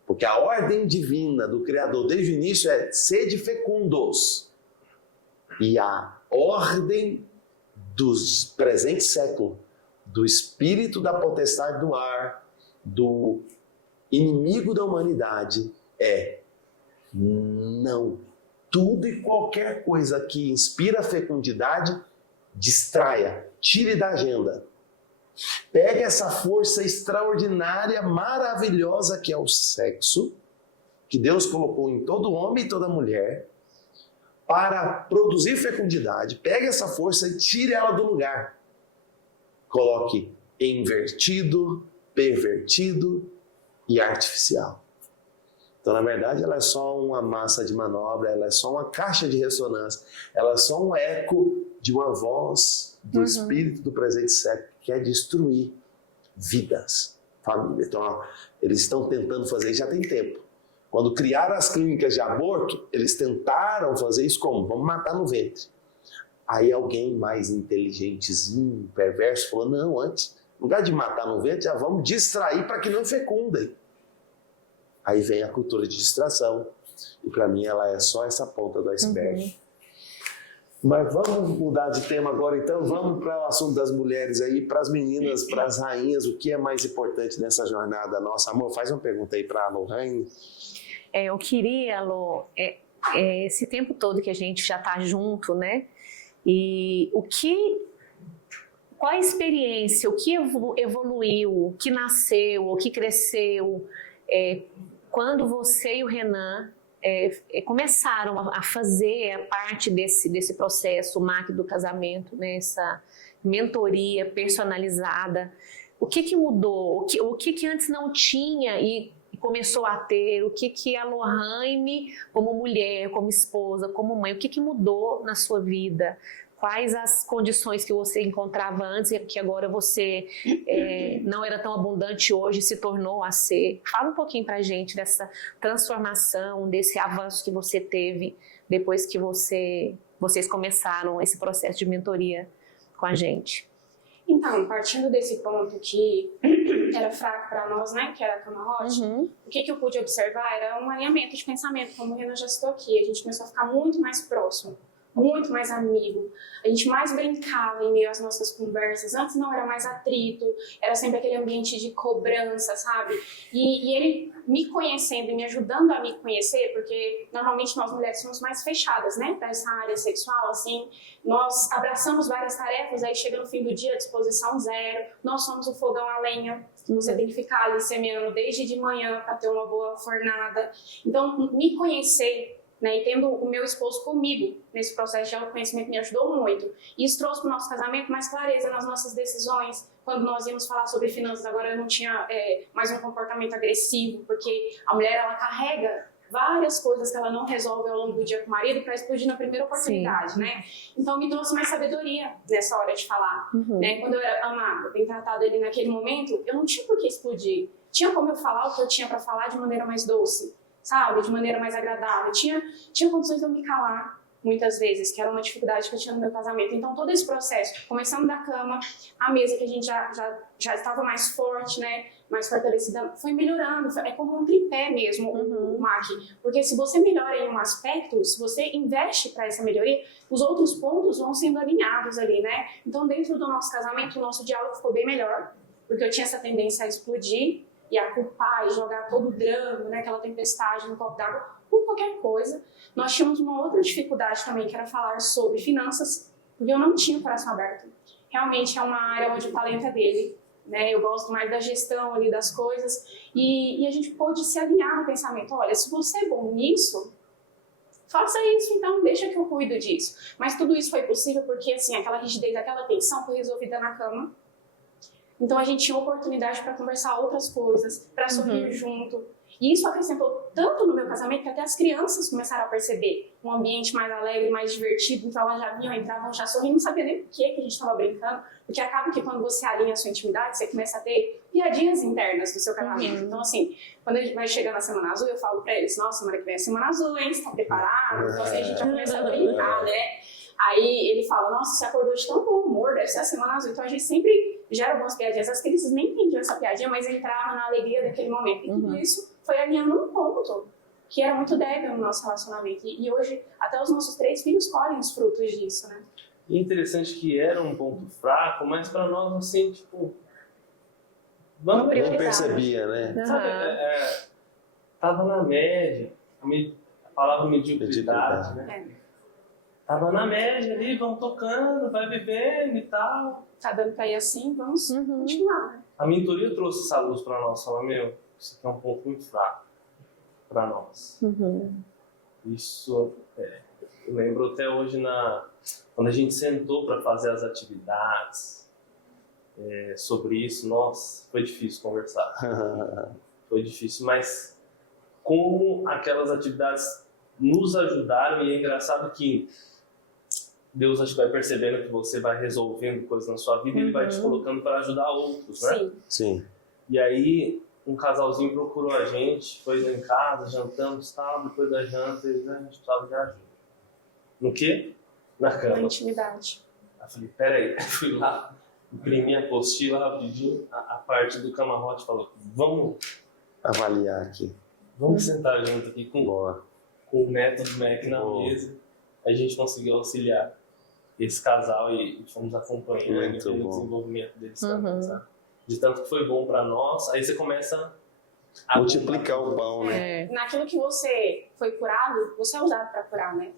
Porque a ordem divina do Criador desde o início é sede fecundos. E a ordem do presente século, do espírito da potestade do ar, do inimigo da humanidade, é não. Tudo e qualquer coisa que inspira fecundidade, distraia, tire da agenda. Pega essa força extraordinária, maravilhosa que é o sexo, que Deus colocou em todo homem e toda mulher, para produzir fecundidade. Pega essa força e tire ela do lugar. Coloque invertido, pervertido e artificial. Então, na verdade, ela é só uma massa de manobra, ela é só uma caixa de ressonância, ela é só um eco de uma voz do espírito do presente século que quer destruir vidas, família. Então, ó, eles estão tentando fazer isso já tem tempo. Quando criaram as clínicas de aborto, eles tentaram fazer isso como? Vamos matar no ventre. Aí alguém mais inteligentezinho, perverso, falou, não, antes, no lugar de matar no ventre, já vamos distrair para que não fecundem. Aí vem a cultura de distração. E para mim ela é só essa ponta do iceberg. Mas vamos mudar de tema agora então. Vamos para o assunto das mulheres aí, para as meninas, para as rainhas. O que é mais importante nessa jornada nossa? Amor, faz uma pergunta aí para a Lohane. Eu queria, Lô, esse tempo todo que a gente já está junto, né? E qual a experiência, o que evoluiu, o que nasceu, o que cresceu, quando você e o Renan começaram a fazer a parte desse processo, o MAC do casamento, né, essa mentoria personalizada, o que mudou? O que antes não tinha e começou a ter? O que a Lohane, como mulher, como esposa, como mãe, o que mudou na sua vida? Quais as condições que você encontrava antes e que agora você não era tão abundante hoje se tornou a ser? Fala um pouquinho pra gente dessa transformação, desse avanço que você teve depois que vocês começaram esse processo de mentoria com a gente. Então, partindo desse ponto que era fraco para nós, né, que era a camarote, o que eu pude observar era um alinhamento de pensamento, como o Renan já citou aqui. A gente começou a ficar muito mais próximo, muito mais amigo. A gente mais brincava em meio às nossas conversas. Antes não era mais atrito, era sempre aquele ambiente de cobrança, sabe? E ele me conhecendo e me ajudando a me conhecer, porque normalmente nós mulheres somos mais fechadas, né, para essa área sexual, assim, nós abraçamos várias tarefas, aí chega no fim do dia, disposição zero, nós somos o fogão a lenha, você tem que ficar ali semeando desde de manhã para ter uma boa fornada. Então, me conhecer né? E tendo o meu esposo comigo nesse processo de autoconhecimento me ajudou muito. E isso trouxe para o nosso casamento mais clareza nas nossas decisões. Quando nós íamos falar sobre finanças, agora eu não tinha mais um comportamento agressivo, porque a mulher, ela carrega várias coisas que ela não resolve ao longo do dia com o marido para explodir na primeira oportunidade, Sim. né? Então me trouxe mais sabedoria nessa hora de falar, né? Quando eu era amada, bem tratada ali naquele momento, eu não tinha por que explodir. Tinha como eu falar o que eu tinha para falar de maneira mais doce, sabe? De maneira mais agradável. Tinha condições de eu me calar, muitas vezes, que era uma dificuldade que eu tinha no meu casamento. Então todo esse processo, começando da cama, a mesa que a gente já estava mais forte, né? Mais fortalecida, foi melhorando, é como um tripé mesmo, o MAC, porque se você melhora em um aspecto, se você investe para essa melhoria, os outros pontos vão sendo alinhados ali, né? Então dentro do nosso casamento, o nosso diálogo ficou bem melhor, porque eu tinha essa tendência a explodir e a culpar e jogar todo o drama, né, aquela tempestade no copo d'água, por qualquer coisa. Nós tínhamos uma outra dificuldade também, que era falar sobre finanças, porque eu não tinha o coração aberto. Realmente é uma área onde o talento é dele, né? Eu gosto mais da gestão ali das coisas, e a gente pôde se alinhar no pensamento. Olha, se você é bom nisso, faça isso, então deixa que eu cuido disso. Mas tudo isso foi possível porque assim, aquela rigidez, aquela tensão foi resolvida na cama. Então a gente tinha oportunidade para conversar outras coisas, para sorrir junto. E isso acrescentou tanto no meu casamento que até as crianças começaram a perceber um ambiente mais alegre, mais divertido. Então elas já vinham, entravam já sorrindo, não sabia nem por que a gente estava brincando. Porque acaba que quando você alinha a sua intimidade, você começa a ter piadinhas internas do seu casamento. Então assim, quando a gente vai chegar na Semana Azul, eu falo para eles, nossa, semana que vem é Semana Azul, hein? Você tá preparado? Então assim, a gente já começa a brincar, né? Aí ele fala, nossa, você acordou de tão bom humor, deve ser a Semana Azul. Então a gente sempre gera algumas piadinhas. As crianças nem entendiam essa piadinha, mas entravam na alegria daquele momento. E tudo isso foi alinhando um ponto que era muito débil no nosso relacionamento. E hoje, até os nossos 3 filhos colhem os frutos disso, né? E interessante que era um ponto fraco, mas para nós, assim, tipo... Vamos Eu não percebia, né? Sabe, tava na média. A palavra mediocridade, né? Tava na média ali, vamos tocando, vai vivendo e tal. Tá dando pra ir assim, vamos continuar, né? A mentoria trouxe essa luz pra nós, falou, meu, isso aqui é um ponto muito fraco pra nós. Isso, eu lembro até hoje, quando a gente sentou para fazer as atividades sobre isso, nossa, foi difícil conversar. Foi difícil, mas como aquelas atividades nos ajudaram, e é engraçado que Deus acho que vai percebendo que você vai resolvendo coisas na sua vida e Ele vai te colocando para ajudar outros, né? Sim. Sim. E aí, um casalzinho procurou a gente, foi lá em casa, jantamos e tal, depois da janta, eles, a gente precisava de ajuda. No quê? Na Na cama. intimidade. Aí eu falei, peraí, fui lá, imprimi a apostila rapidinho, a parte do camarote falou, vamos Avaliar aqui. sentar junto aqui com Boa. o método MEC na Boa. mesa. A gente conseguiu auxiliar esse casal e fomos acompanhando Muito o bom. desenvolvimento deles também, sabe? De tanto que foi bom pra nós, aí você começa a Multiplicar o pão, né? Naquilo que você foi curado, você é usado para curar, né?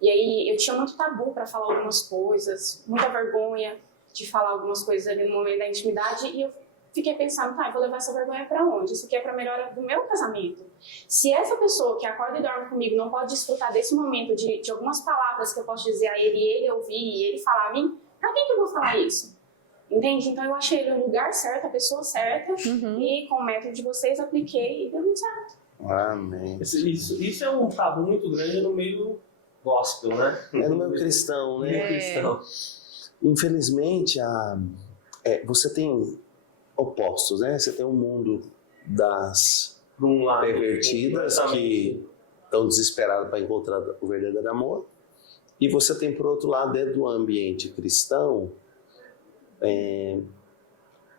E aí eu tinha muito tabu para falar algumas coisas, muita vergonha de falar algumas coisas ali no momento da intimidade, e eu fiquei pensando, tá, eu vou levar essa vergonha para onde? Isso aqui é para melhora do meu casamento. Se essa pessoa que acorda e dorme comigo não pode desfrutar desse momento de algumas palavras que eu posso dizer a ele, e ele ouvir, e ele falar a mim, pra quem que eu vou falar isso? Entende? Então eu achei ele o lugar certo, a pessoa certa, e com o método de vocês apliquei e deu muito certo. Amém. Isso é um tabu muito grande no meio gospel, né? É no meio cristão, né? Meio cristão. Infelizmente, você tem opostos, né? Você tem um mundo das Por um lado, pervertidas que estão desesperadas para encontrar o verdadeiro amor, e você tem, por outro lado, dentro do ambiente cristão,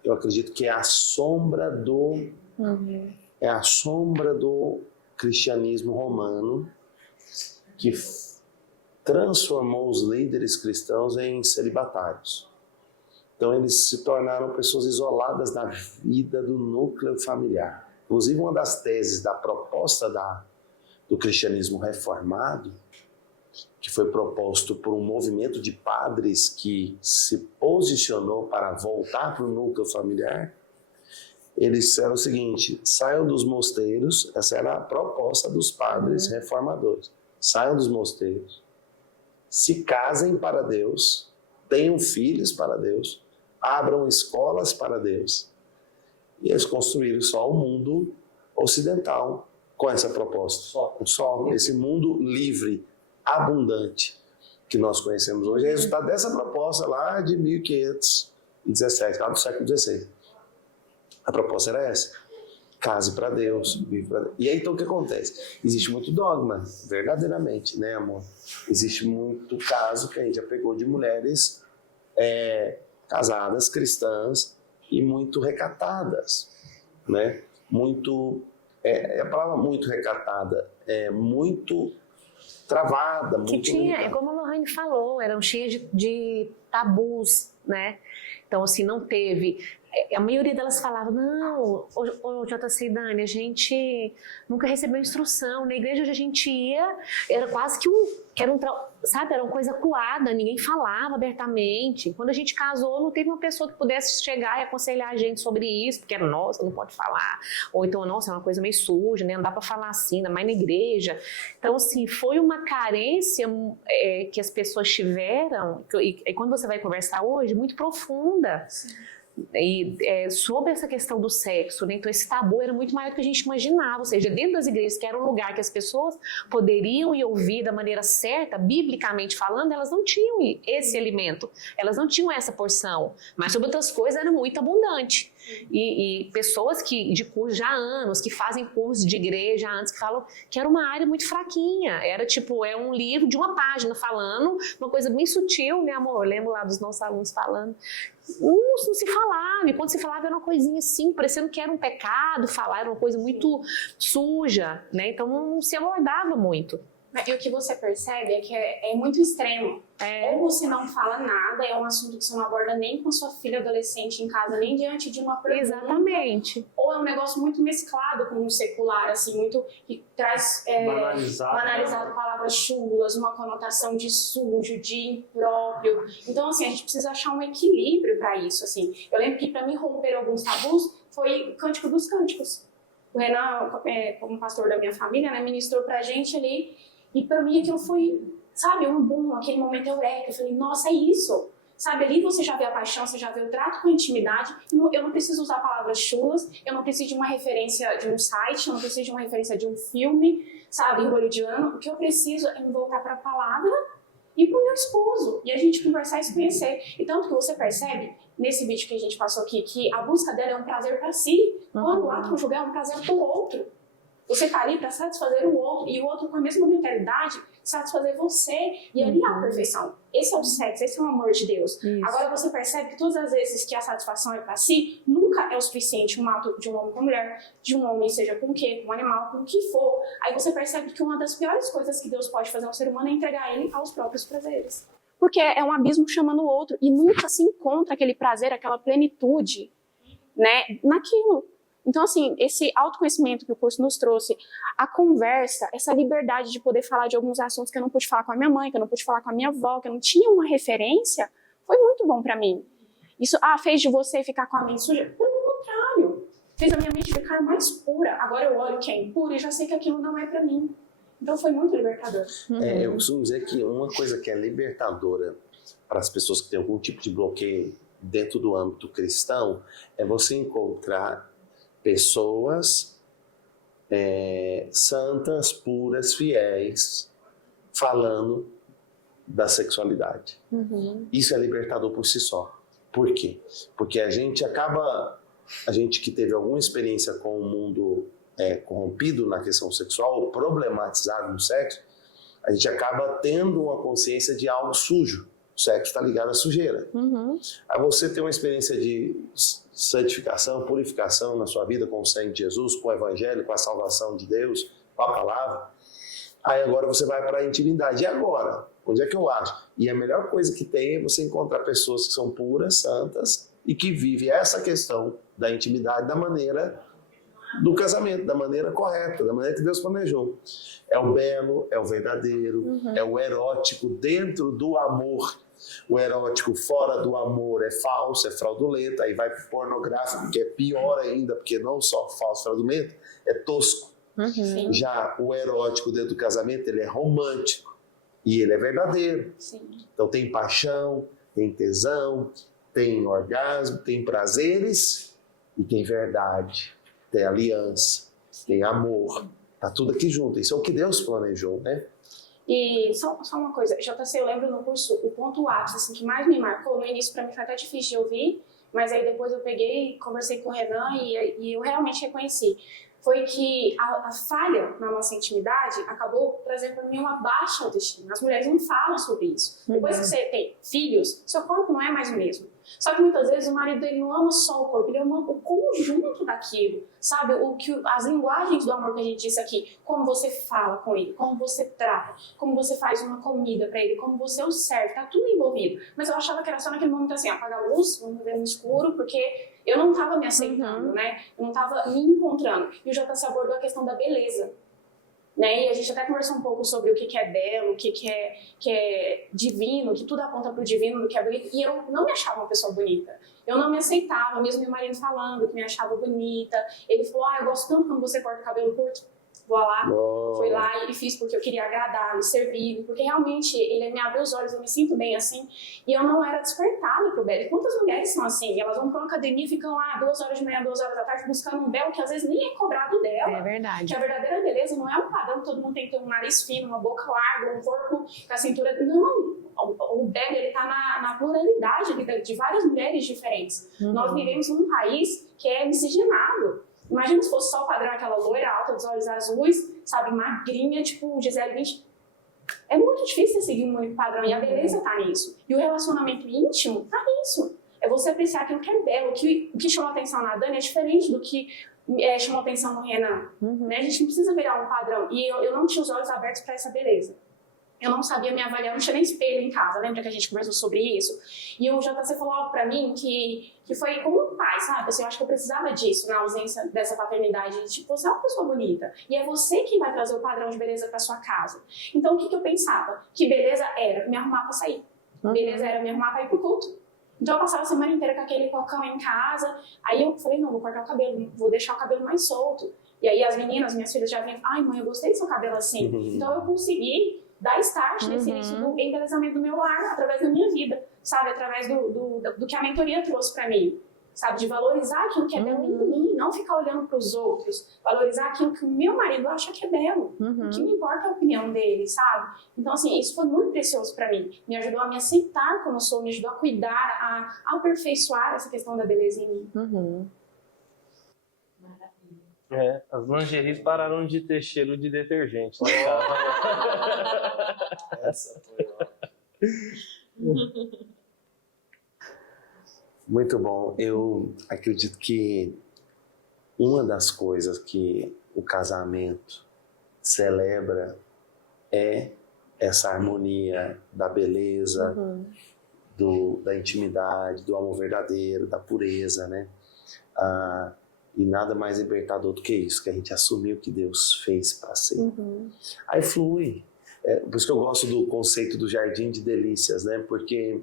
eu acredito que é a sombra do cristianismo romano que transformou os líderes cristãos em celibatários. Então eles se tornaram pessoas isoladas da vida do núcleo familiar. Inclusive uma das teses da proposta do cristianismo reformado, que foi proposto por um movimento de padres que se posicionou para voltar para o núcleo familiar, eles disseram o seguinte: saiam dos mosteiros, essa era a proposta dos padres reformadores, saiam dos mosteiros, se casem para Deus, tenham filhos para Deus, abram escolas para Deus. E eles construíram só o mundo ocidental com essa proposta. Só esse mundo livre, abundante, que nós conhecemos hoje, é resultado dessa proposta lá de 1517, lá do século XVI. A proposta era essa. Case para Deus, vive para Deus. E aí, então, o que acontece? Existe muito dogma, verdadeiramente, né, amor? Existe muito caso que a gente já pegou de mulheres casadas, cristãs, e muito recatadas, né? Muito, a palavra muito recatada, muito travada. Que muito tinha, limitada. como a Lohane falou, eram cheias de tabus, né? Então, assim, não teve... A maioria delas falava, não, ô JC e Dani, a gente nunca recebeu instrução. Na igreja onde a gente ia, era quase que sabe, era uma coisa coada, ninguém falava abertamente. Quando a gente casou, não teve uma pessoa que pudesse chegar e aconselhar a gente sobre isso, porque era, nossa, não pode falar. Ou então, nossa, é uma coisa meio suja, né? Não dá para falar assim, ainda mais na igreja. Então, assim, foi uma carência que as pessoas tiveram, e quando você vai conversar hoje, muito profunda. Sim. E sobre essa questão do sexo, né? Então esse tabu era muito maior do que a gente imaginava, ou seja, dentro das igrejas, que era um lugar que as pessoas poderiam ir ouvir da maneira certa, biblicamente falando, elas não tinham esse alimento, elas não tinham essa porção, mas sobre outras coisas era muito abundante. E pessoas de curso já há anos, que fazem curso de igreja há anos, que falam que era uma área muito fraquinha, era tipo, um livro de uma página falando, uma coisa bem sutil, né, amor? Eu lembro lá dos nossos alunos falando, não se falava, e quando se falava era uma coisinha assim, parecendo que era um pecado falar, era uma coisa muito suja, né? Então não se abordava muito. E o que você percebe é que é muito extremo. Ou você não fala nada, é um assunto que você não aborda nem com sua filha adolescente em casa, nem diante de uma pergunta. Exatamente. Ou é um negócio muito mesclado com o secular, assim, muito que traz banalizado palavras chulas, uma conotação de sujo, de impróprio. Então, assim, a gente precisa achar um equilíbrio para isso, assim. Eu lembro que para mim romper alguns tabus foi o Cântico dos Cânticos. O Renan, como pastor da minha família, né, ministrou pra gente ali. E para mim aquilo foi, sabe, um boom, aquele momento eureka. Eu falei, nossa, é isso. Sabe, ali você já vê a paixão, você já vê o trato com a intimidade. Eu não preciso usar palavras chulas, eu não preciso de uma referência de um site, eu não preciso de uma referência de um filme, sabe, hollywoodiano. O que eu preciso é me voltar para a palavra e para o meu esposo. E a gente conversar e se conhecer. E tanto que você percebe, nesse vídeo que a gente passou aqui, que a busca dela é um prazer para si, quando o ato conjugal é um prazer para o outro. Você está ali para satisfazer o outro, e o outro com a mesma mentalidade satisfazer você, e ali há a perfeição. Esse é o sexo, esse é o amor de Deus. Isso. Agora você percebe que todas as vezes que a satisfação é para si, nunca é o suficiente um ato de um homem com mulher, de um homem seja com o quê, com um animal, com o que for. Aí você percebe que uma das piores coisas que Deus pode fazer ao ser humano é entregar ele aos próprios prazeres. Porque é um abismo chamando o outro, e nunca se encontra aquele prazer, aquela plenitude, né, naquilo. Então, assim, esse autoconhecimento que o curso nos trouxe, a conversa, essa liberdade de poder falar de alguns assuntos que eu não pude falar com a minha mãe, que eu não pude falar com a minha avó, que eu não tinha uma referência, foi muito bom pra mim. Isso, fez de você ficar com a mente suja? Pelo contrário, fez a minha mente ficar mais pura. Agora eu olho que é impuro e já sei que aquilo não é pra mim. Então foi muito libertador. Eu costumo dizer que uma coisa que é libertadora para as pessoas que têm algum tipo de bloqueio dentro do âmbito cristão é você encontrar pessoas santas, puras, fiéis, falando da sexualidade. Isso é libertador por si só. Por quê? Porque a gente que teve alguma experiência com o mundo corrompido na questão sexual, ou problematizado no sexo, a gente acaba tendo uma consciência de algo sujo. O sexo está ligado à sujeira. Aí você tem uma experiência de santificação, purificação na sua vida com o sangue de Jesus, com o evangelho, com a salvação de Deus, com a palavra. Aí agora você vai para a intimidade. E agora? Onde é que eu acho? E a melhor coisa que tem é você encontrar pessoas que são puras, santas e que vivem essa questão da intimidade da maneira do casamento, da maneira correta, da maneira que Deus planejou. É o belo, é o verdadeiro, é o erótico dentro do amor. O erótico fora do amor é falso, é fraudulento, aí vai pro pornográfico, que é pior ainda, porque não só falso, fraudulento, é tosco. Uhum. Já o erótico dentro do casamento, ele é romântico e ele é verdadeiro. Sim. Então tem paixão, tem tesão, tem orgasmo, tem prazeres e tem verdade, tem aliança, tem amor. Tá tudo aqui junto. Isso é o que Deus planejou, né? E só uma coisa, JC, eu lembro no curso, o ponto ápice assim, que mais me marcou, no início para mim foi até difícil de ouvir, mas aí depois eu peguei, conversei com o Renan e eu realmente reconheci. Foi que a falha na nossa intimidade acabou trazendo para mim uma baixa autoestima. As mulheres não falam sobre isso. Depois que você tem filhos, seu corpo não é mais o mesmo. Só que muitas vezes o marido ele não ama só o corpo, ele ama o conjunto daquilo. Sabe, as linguagens do amor que a gente disse aqui, como você fala com ele, como você trata, como você faz uma comida para ele, como você o serve, tá tudo envolvido. Mas eu achava que era só naquele momento assim, apagar a luz, vamos ver no escuro, porque eu não estava me aceitando, né? Eu não estava me encontrando. E o JC abordou a questão da beleza. Né? E a gente até conversou um pouco sobre o que é belo, o que é divino, que tudo aponta para o divino, do que é bonito. E eu não me achava uma pessoa bonita. Eu não me aceitava, mesmo meu marido falando que me achava bonita. Ele falou, eu gosto tanto quando você corta o cabelo curto. Vou lá, fui lá e fiz porque eu queria agradá-lo, servir, porque realmente ele me abriu os olhos, eu me sinto bem assim, e eu não era despertada pro belo. Quantas mulheres são assim? Elas vão pra uma academia e ficam lá 2 horas de manhã, 2 horas da tarde buscando um belo que às vezes nem é cobrado dela. É verdade. Que a verdadeira beleza não é um padrão, todo mundo tem que ter um nariz fino, uma boca larga, um corpo com a cintura. Não, o belo ele tá na pluralidade de várias mulheres diferentes. Nós vivemos num país que é miscigenado. Imagina se fosse só o padrão, aquela loira alta, dos olhos azuis, sabe, magrinha, tipo Gisele Bündchen. É muito difícil seguir um único padrão, e a beleza tá nisso. E o relacionamento íntimo tá nisso. É você apreciar aquilo que é belo. O que chamou atenção na Dani é diferente do que chamou atenção no Renan. Né? A gente não precisa virar um padrão. E eu não tinha os olhos abertos para essa beleza. Eu não sabia me avaliar, não tinha nem espelho em casa. Lembra que a gente conversou sobre isso? E o JC falou algo pra mim que foi como um pai, sabe? Assim, eu acho que eu precisava disso na ausência dessa paternidade. Tipo, você é uma pessoa bonita. E é você quem vai trazer o padrão de beleza pra sua casa. Então, o que eu pensava? Que beleza era me arrumar pra sair. Beleza era me arrumar pra ir pro culto. Então, eu passava a semana inteira com aquele cocão em casa. Aí eu falei, não, vou cortar o cabelo, vou deixar o cabelo mais solto. E aí as meninas, minhas filhas já vinham, ai mãe, eu gostei do seu cabelo assim. Então, eu consegui dar start nesse início do embelezamento do meu lar através da minha vida, sabe? Através do que a mentoria trouxe pra mim, sabe? De valorizar aquilo que é belo em mim, não ficar olhando pros outros, valorizar aquilo que o meu marido acha que é belo. O que me importa é a opinião dele, sabe? Então, assim, isso foi muito precioso pra mim. Me ajudou a me aceitar como eu sou, me ajudou a cuidar, a aperfeiçoar essa questão da beleza em mim. As lingeries pararam de ter cheiro de detergente lá em casa. Essa foi muito bom. Eu acredito que uma das coisas que o casamento celebra é essa harmonia da beleza, da intimidade, do amor verdadeiro, da pureza, né? E nada mais libertador do que isso, que a gente assumiu o que Deus fez para ser. Aí flui. Por isso que eu gosto do conceito do jardim de delícias, né? Porque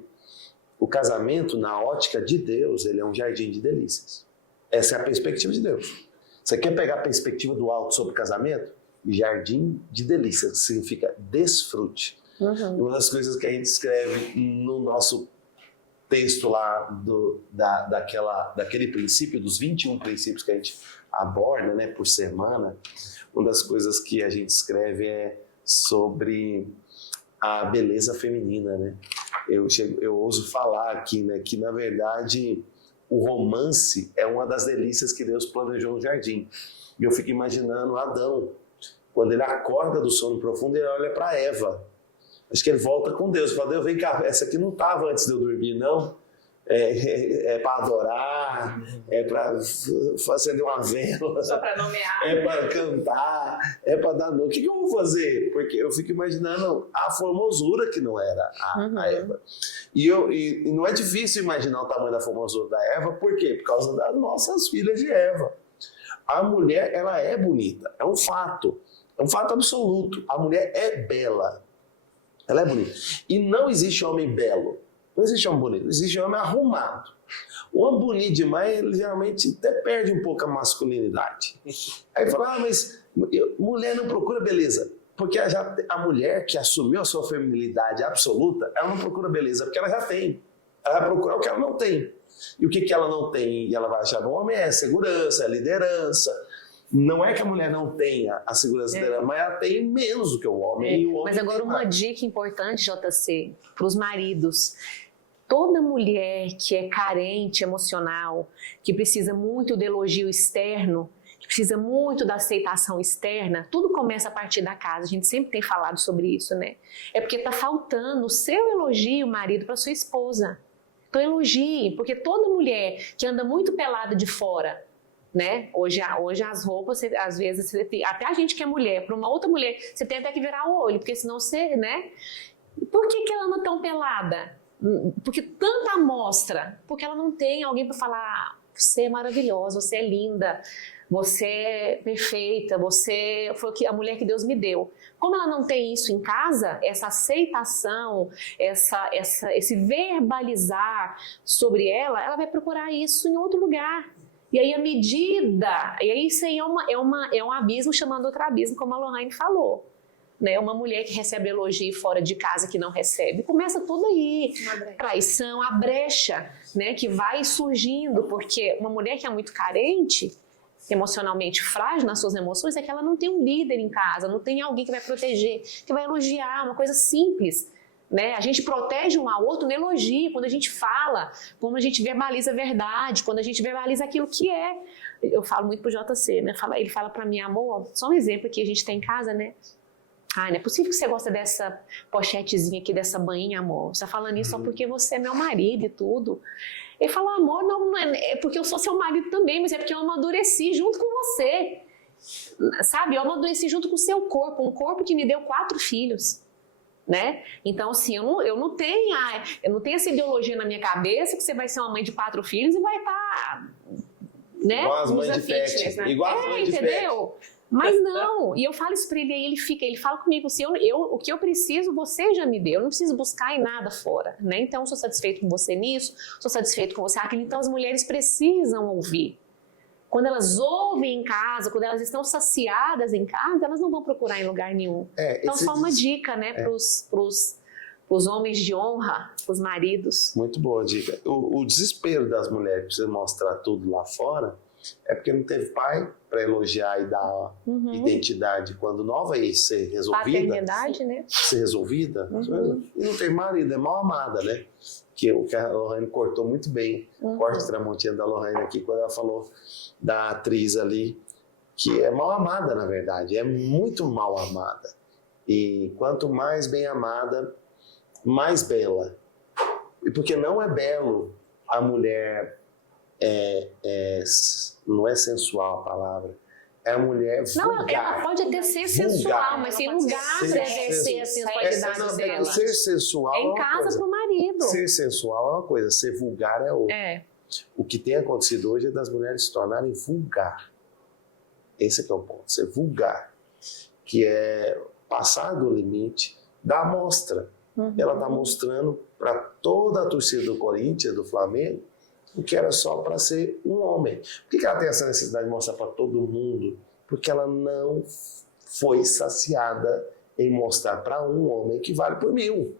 o casamento, na ótica de Deus, ele é um jardim de delícias. Essa é a perspectiva de Deus. Você quer pegar a perspectiva do alto sobre o casamento? Jardim de delícias, que significa desfrute. Uma das coisas que a gente escreve no nosso texto lá daquele princípio, dos 21 princípios que a gente aborda, né, por semana, uma das coisas que a gente escreve é sobre a beleza feminina, né? Eu ouso falar aqui, né, que na verdade o romance é uma das delícias que Deus planejou no jardim. E eu fico imaginando Adão, quando ele acorda do sono profundo, ele olha para Eva. Acho que ele volta com Deus. Fala, Deus, vem cá, essa aqui não estava antes de eu dormir, não. É para adorar, é para acender uma vela. Só para nomear. É para cantar, é para dar nome. O que eu vou fazer? Porque eu fico imaginando a formosura que não era a Eva. E não é difícil imaginar o tamanho da formosura da Eva, por quê? Por causa das nossas filhas de Eva. A mulher, ela é bonita, é um fato absoluto. A mulher é bela. Ela é bonita. E não existe homem belo. Não existe homem bonito. Existe homem arrumado. O homem bonito demais, ele geralmente até perde um pouco a masculinidade. Aí fala, mas mulher não procura beleza. Porque a mulher que assumiu a sua feminilidade absoluta, ela não procura beleza, porque ela já tem. Ela vai procurar o que ela não tem. E o que ela não tem e ela vai achar no homem é segurança, é liderança. Não é que a mulher não tenha a segurança dela, mas ela tem menos do que o homem. E o homem mas agora uma dica importante, JC, para os maridos. Toda mulher que é carente emocional, que precisa muito do elogio externo, que precisa muito da aceitação externa, tudo começa a partir da casa. A gente sempre tem falado sobre isso, né? É porque está faltando o seu elogio, marido, para sua esposa. Então elogie, porque toda mulher que anda muito pelada de fora, né? Hoje as roupas, às vezes, até a gente que é mulher, para uma outra mulher, você tem até que virar o olho, porque senão você, né? Por que ela anda tão pelada? Porque tanta amostra, porque ela não tem alguém para falar, você é maravilhosa, você é linda, você é perfeita, você foi a mulher que Deus me deu. Como ela não tem isso em casa, essa aceitação, esse verbalizar sobre ela vai procurar isso em outro lugar. E aí e aí isso aí é um abismo chamando outro abismo, como a Lohane falou. Né? Uma mulher que recebe elogio fora de casa que não recebe, começa tudo aí, traição, a brecha, né? Que vai surgindo, porque uma mulher que é muito carente, emocionalmente frágil nas suas emoções, é que ela não tem um líder em casa, não tem alguém que vai proteger, que vai elogiar, uma coisa simples. Né? A gente protege um ao outro no elogio, quando a gente fala, quando a gente verbaliza a verdade, quando a gente verbaliza aquilo que é. Eu falo muito pro JC, né? Ele fala pra mim, amor, só um exemplo aqui, a gente tem em casa, né? Ah, não é possível que você gosta dessa pochetezinha aqui, dessa bainha, amor. Você tá falando isso só porque você é meu marido e tudo. Ele falou, amor, não é porque eu sou seu marido também, mas é porque eu amadureci junto com você. Sabe, eu amadureci junto com o seu corpo, um corpo que me deu 4 filhos. Né? Então, assim, eu não tenho essa ideologia na minha cabeça que você vai ser uma mãe de 4 filhos e vai estar... né? Igual as mães de fitness, né? Igual as mães de entendeu? Mas não, e eu falo isso pra ele, aí ele fala comigo assim, o que eu preciso, você já me deu, eu não preciso buscar em nada fora, né? Então, eu sou satisfeito com você nisso, sou satisfeito com você aquilo, então as mulheres precisam ouvir. Quando elas ouvem em casa, quando elas estão saciadas em casa, elas não vão procurar em lugar nenhum. Então, só uma dica, né, pros homens de honra, pros maridos. Muito boa dica. O desespero das mulheres que precisam mostrar tudo lá fora é porque não teve pai para elogiar e dar identidade quando nova e ser resolvida. Paternidade, né? Ser resolvida. E não tem marido, é mal amada, né? Que a Lohane cortou muito bem. Corte Tramontina da Lohane aqui, quando ela falou da atriz ali, que é mal amada, na verdade. É muito mal amada. E quanto mais bem amada, mais bela. E porque não é belo a mulher... não é sensual a palavra, é a mulher vulgar. Não, ela pode até ser sensual, mas tem lugar para exercer a sensualidade dela. Ser sensual é em casa pro marido. Ser sensual é uma coisa, ser vulgar é outra. O que tem acontecido hoje é das mulheres se tornarem vulgar. Esse é que é o ponto, ser vulgar, que é passar do limite da amostra. Ela está mostrando para toda a torcida do Corinthians, do Flamengo, o que era só para ser um homem. Por que ela tem essa necessidade de mostrar para todo mundo? Porque ela não foi saciada em mostrar para um homem que vale por 1000.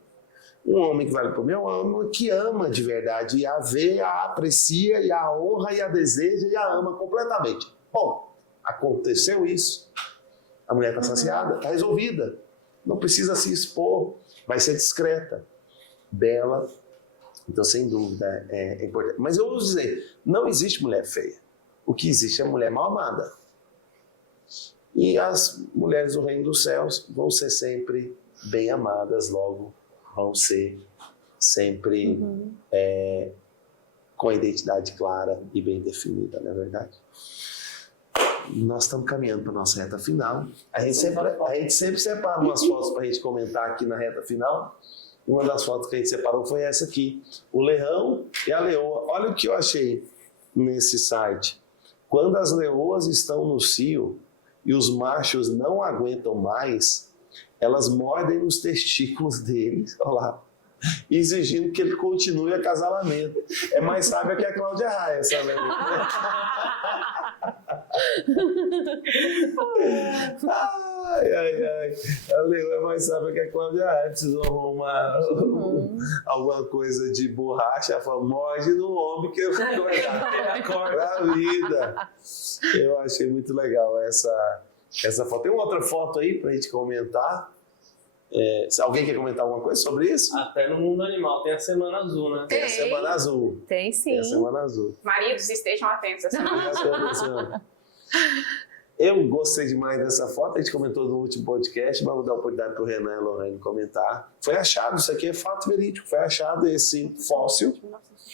Um homem que vale por 1000 é um homem que ama de verdade, e a vê, a aprecia, e a honra, e a deseja, e a ama completamente. Bom, aconteceu isso. A mulher está saciada, está resolvida. Não precisa se expor, vai ser discreta, bela. Então, sem dúvida, é importante. Mas eu vou dizer, não existe mulher feia. O que existe é mulher mal amada. E as mulheres do reino dos céus vão ser sempre bem amadas, logo vão ser sempre com a identidade clara e bem definida, não é verdade? Nós estamos caminhando para a nossa reta final. A gente sempre separa umas fotos para a gente comentar aqui na reta final. Uma das fotos que a gente separou foi essa aqui, o leão e a leoa. Olha o que eu achei nesse site. Quando as leoas estão no cio e os machos não aguentam mais, elas mordem nos testículos deles. Olha lá. exigindo que ele continue acasalamento. É mais sábia que a Cláudia Raia, essa lei. Ai. A Leila é mais sábia que a Cláudia Raia. Precisou arrumar alguma coisa de borracha. Ela falou, morde no homem que eu vou guardar pra vida. Eu achei muito legal essa foto. Tem uma outra foto aí pra gente comentar. Se alguém quer comentar alguma coisa sobre isso? Até no mundo animal tem a Semana Azul, né? Tem a Semana Azul. Tem sim. Tem a Semana Azul. Maridos, estejam atentos. Essa Eu gostei demais dessa foto, a gente comentou no último podcast, mas vou dar a oportunidade para o Renan e a Lorraine comentar. Foi achado, isso aqui é fato verídico, foi achado esse fóssil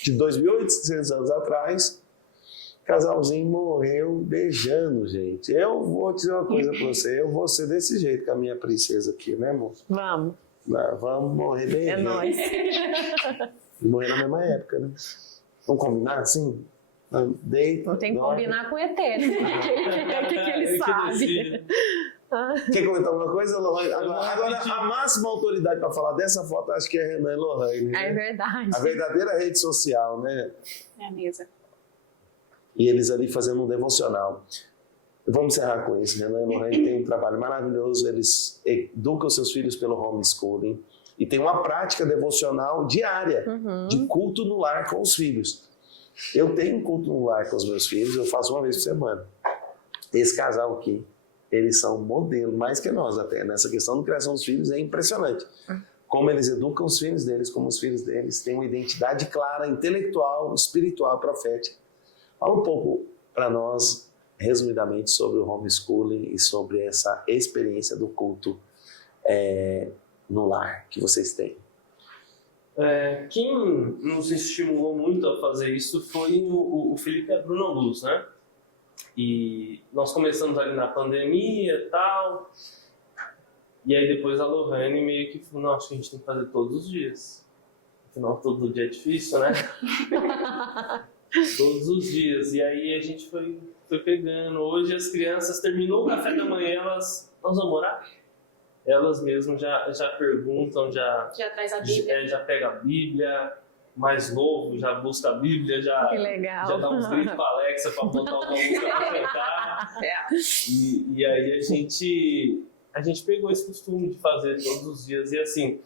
de 2.800 anos atrás. Casalzinho morreu beijando, gente. Eu vou dizer uma coisa para você, eu vou ser desse jeito com a minha princesa aqui, né, amor? Vamos. Vamos morrer beijando. É nóis. Morrer na mesma época, né? Vamos combinar assim? Deita, Tem que dorme. combinar com o ET, né? O que ele sabe. Quer comentar alguma coisa, Lorraine? Agora, a máxima autoridade para falar dessa foto, acho que é Renan e Lorraine. Né? É verdade. A verdadeira rede social, né? é a mesa. E eles ali fazendo um devocional. Vamos encerrar com isso. Renan e Lorraine têm um trabalho maravilhoso. Eles educam seus filhos pelo homeschooling e tem uma prática devocional diária de culto no lar com os filhos. Eu tenho um culto no lar com os meus filhos, eu faço uma vez por semana. Esse casal aqui, eles são modelo, mais que nós até. Nessa questão de criação dos filhos é impressionante. Como eles educam os filhos deles, como os filhos deles têm uma identidade clara, intelectual, espiritual, profética. Fala um pouco para nós, resumidamente, sobre o homeschooling e sobre essa experiência do culto no lar que vocês têm. Quem nos estimulou muito a fazer isso foi o Felipe e a Bruna Luz, né? E nós começamos ali na pandemia e tal, e aí depois a Lorraine meio que falou, não, acho que a gente tem que fazer todos os dias. Afinal, todo dia é difícil, né? Todos os dias. E aí a gente foi pegando. Hoje as crianças, terminou o café da manhã, nós vamos orar? Elas mesmas já perguntam, já traz a Bíblia. Já pega a Bíblia, mais novo, já busca a Bíblia, Que legal. já dá uns gritos para a Alexa para botar uma música para cantar. E aí a gente pegou esse costume de fazer todos os dias. E assim,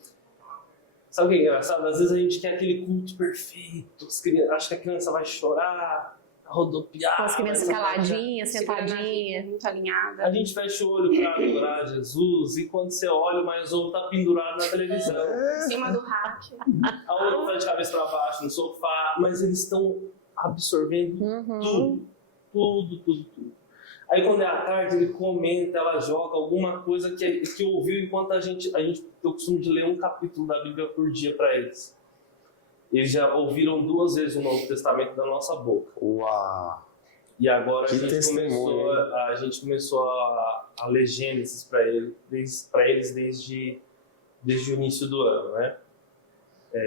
sabe o que é engraçado? Às vezes a gente quer aquele culto perfeito, acha que a criança vai chorar, rodopiar. Com as crianças caladinhas, sentadinhas. Muito alinhada. A gente fecha o olho para adorar Jesus e quando você olha, o mais novo está pendurado na televisão. Em cima do rack. A outra está de cabeça para baixo no sofá, mas eles estão absorvendo tudo. Aí quando é à tarde ele comenta, ela joga alguma coisa que ouviu enquanto a gente tem o costume de ler um capítulo da Bíblia por dia para eles. Eles já ouviram 2 vezes o Novo Testamento da nossa boca. Uau! E agora Que a gente começou a ler Gênesis para eles desde o início do ano, né?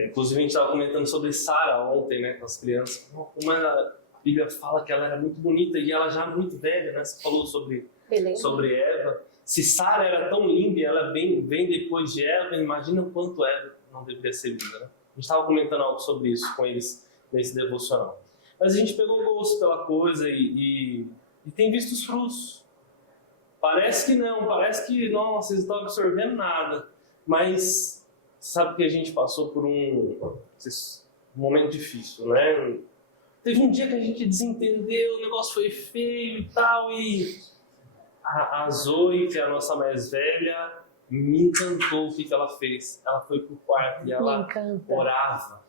Inclusive a gente estava comentando sobre Sara ontem, né, com as crianças. Como a Bíblia fala que ela era muito bonita e ela já muito velha, né? Você falou sobre Eva. Se Sara era tão linda e ela vem depois de Eva, imagina o quanto Eva não deveria ser linda, né? A gente estava comentando algo sobre isso com eles nesse devocional. Mas a gente pegou gosto pela coisa e tem visto os frutos. Parece que não, parece que não, vocês não estão absorvendo nada. Mas sabe que a gente passou por um momento difícil, né? Teve um dia que a gente desentendeu, o negócio foi feio e tal, e a Zoe, que é a nossa mais velha, me encantou o que ela fez. Ela foi pro quarto e ela orava,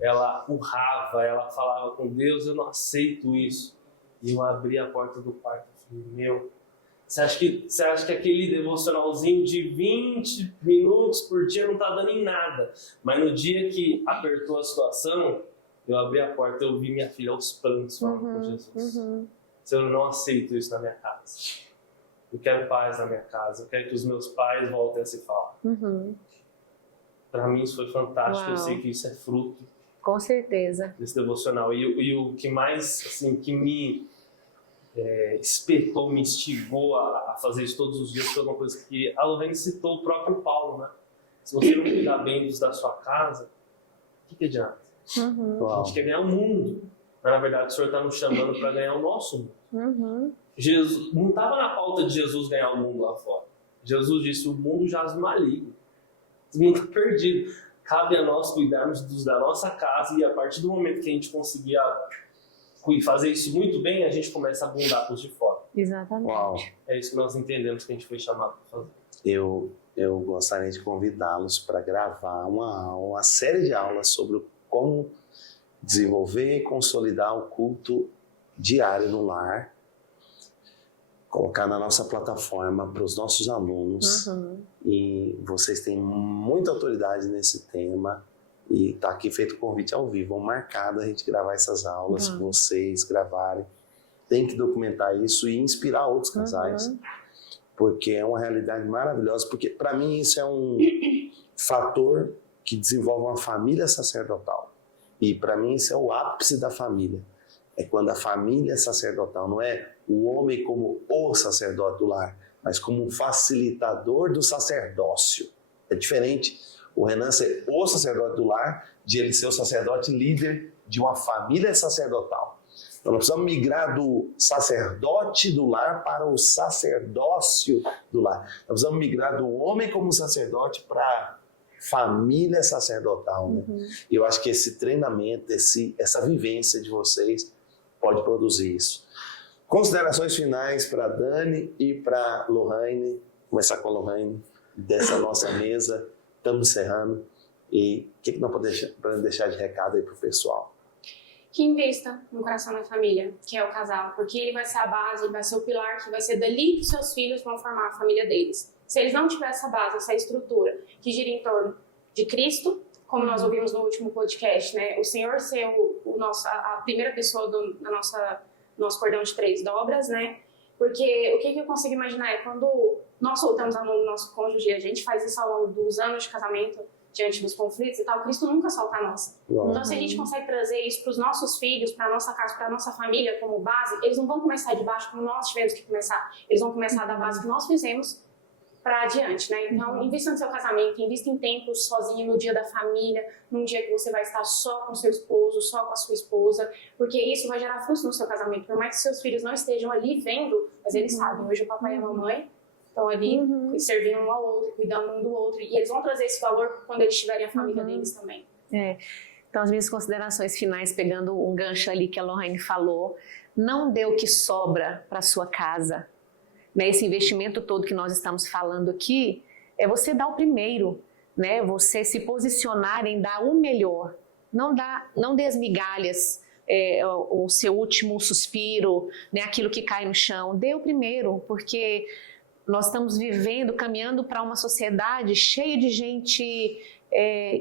ela urrava, ela falava com Deus, eu não aceito isso. E eu abri a porta do quarto e falei, meu, você acha que aquele devocionalzinho de 20 minutos por dia não tá dando em nada? Mas no dia que apertou a situação, eu abri a porta e eu vi minha filha aos prantos falando com Jesus. Eu não aceito isso na minha casa. Eu quero paz na minha casa. Eu quero que os meus pais voltem a se falar. Para mim isso foi fantástico. Uau. Eu sei que isso é fruto. Com certeza. Desse devocional. E o que mais, assim, que me espetou, me instigou a fazer isso todos os dias foi uma coisa que a Lorraine citou o próprio Paulo, né? Se você não cuidar bem dos da sua casa, o que adianta? A gente quer ganhar o mundo. Mas, na verdade, o Senhor está nos chamando para ganhar o nosso mundo. Jesus, não estava na pauta de Jesus ganhar o mundo lá fora. Jesus disse, o mundo jaz no maligno. O mundo está perdido. Cabe a nós cuidarmos da nossa casa e a partir do momento que a gente conseguir fazer isso muito bem, a gente começa a abundar para os de fora. Exatamente. Uau. É isso que nós entendemos que a gente foi chamado para fazer. Eu gostaria de convidá-los para gravar uma série de aulas sobre como desenvolver e consolidar o culto diário no lar, colocar na nossa plataforma para os nossos alunos. E vocês têm muita autoridade nesse tema e está aqui feito o convite ao vivo, marcado a gente gravar essas aulas, vocês gravarem. Tem que documentar isso e inspirar outros casais, porque é uma realidade maravilhosa, porque para mim isso é um fator que desenvolve uma família sacerdotal. E para mim isso é o ápice da família. É quando a família é sacerdotal, não é o homem como o sacerdote do lar, mas como um facilitador do sacerdócio. É diferente o Renan ser o sacerdote do lar, de ele ser o sacerdote líder de uma família sacerdotal. Então nós precisamos migrar do sacerdote do lar para o sacerdócio do lar. Nós precisamos migrar do homem como sacerdote para a família sacerdotal. Né? E eu acho que esse treinamento, essa vivência de vocês pode produzir isso. Considerações finais para a Dani e para a Lohane. Começar com a Lohane, dessa nossa mesa. Estamos encerrando. E o que nós podemos deixar de recado aí para o pessoal? Que invista no coração da família, que é o casal, porque ele vai ser a base, vai ser o pilar, que vai ser dali que seus filhos vão formar a família deles. Se eles não tiverem essa base, essa estrutura que gira em torno de Cristo, como nós ouvimos no último podcast, né? O Senhor ser a primeira pessoa do nosso cordão de 3 dobras, né? Porque o que eu consigo imaginar é quando nós soltamos a mão do nosso cônjuge, a gente faz isso ao longo dos anos de casamento, diante dos conflitos e tal, Cristo nunca solta a nossa. Então, se a gente consegue trazer isso para os nossos filhos, para a nossa casa, para a nossa família como base, eles não vão começar de baixo como nós tivemos que começar. Eles vão começar da base que nós fizemos para adiante, né? Então, invista no seu casamento, invista em tempo sozinho no dia da família, num dia que você vai estar só com seu esposo, só com a sua esposa, porque isso vai gerar frutos no seu casamento. Por mais que seus filhos não estejam ali vendo, mas eles sabem, hoje o papai e a mamãe estão ali servindo um ao outro, cuidando um do outro, e eles vão trazer esse valor quando eles tiverem a família deles também. Então, as minhas considerações finais, pegando um gancho ali que a Lohane falou, não dê o que sobra para sua casa. Né? Esse investimento todo que nós estamos falando aqui, é você dar o primeiro, né? Você se posicionar em dar o melhor. Não dê as migalhas, o seu último suspiro, né? Aquilo que cai no chão. Dê o primeiro, porque nós estamos caminhando para uma sociedade cheia de gente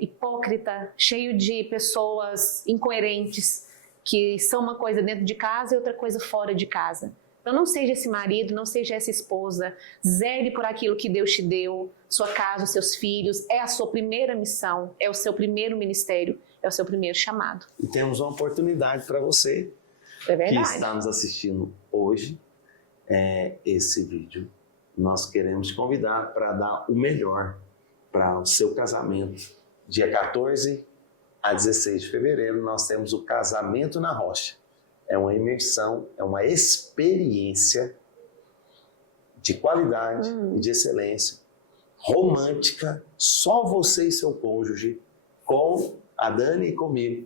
hipócrita, cheio de pessoas incoerentes, que são uma coisa dentro de casa e outra coisa fora de casa. Então não seja esse marido, não seja essa esposa, zele por aquilo que Deus te deu, sua casa, os seus filhos, é a sua primeira missão, é o seu primeiro ministério, é o seu primeiro chamado. E temos uma oportunidade para você que está nos assistindo hoje, esse vídeo. Nós queremos te convidar para dar o melhor para o seu casamento. Dia 14 a 16 de fevereiro, nós temos o Casamento na Rocha. É uma imersão, é uma experiência de qualidade e de excelência, romântica, só você e seu cônjuge, com a Dani e comigo,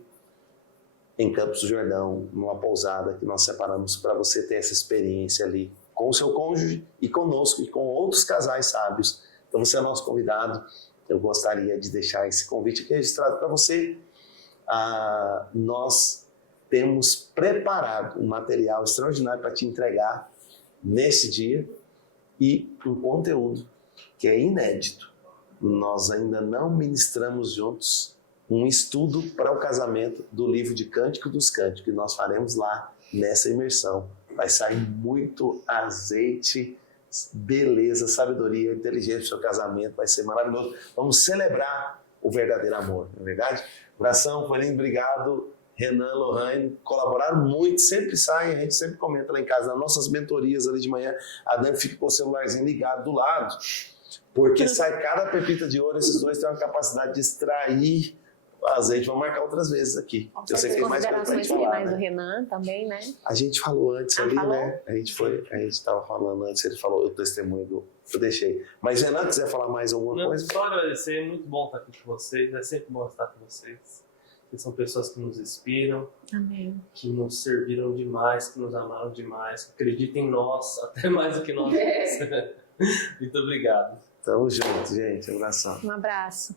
em Campos do Jordão, numa pousada que nós separamos para você ter essa experiência ali, com o seu cônjuge e conosco e com outros casais sábios. Então você é nosso convidado. Eu gostaria de deixar esse convite aqui registrado para você. Nós temos preparado um material extraordinário para te entregar nesse dia e um conteúdo que é inédito. Nós ainda não ministramos juntos um estudo para o casamento do livro de Cântico dos Cânticos, que nós faremos lá nessa imersão. Vai sair muito azeite, beleza, sabedoria, inteligência do seu casamento, vai ser maravilhoso. Vamos celebrar o verdadeiro amor, não é verdade? Abração, foi lindo, obrigado. Renan, Lohane, colaboraram muito, sempre saem, a gente sempre comenta lá em casa, nas nossas mentorias ali de manhã, a Dani fica com o celularzinho ligado do lado, Porque sai cada pepita de ouro, esses dois têm uma capacidade de extrair azeite. Vamos marcar outras vezes aqui. Eu sei que tem mais coisa pra Considerações gente falar, finais do né? Renan também, né? A gente falou antes ali, falou? né? A gente tava falando antes, ele falou o testemunho eu deixei. Mas Renan, quiser falar mais alguma Não, coisa? só agradecer, é muito bom estar aqui com vocês, é sempre bom estar com vocês. Vocês são pessoas que nos inspiram, Amém. que nos serviram demais, que nos amaram demais, que acreditam em nós, até mais do que nós. Muito obrigado. Tamo junto, gente. Abração. Um abraço.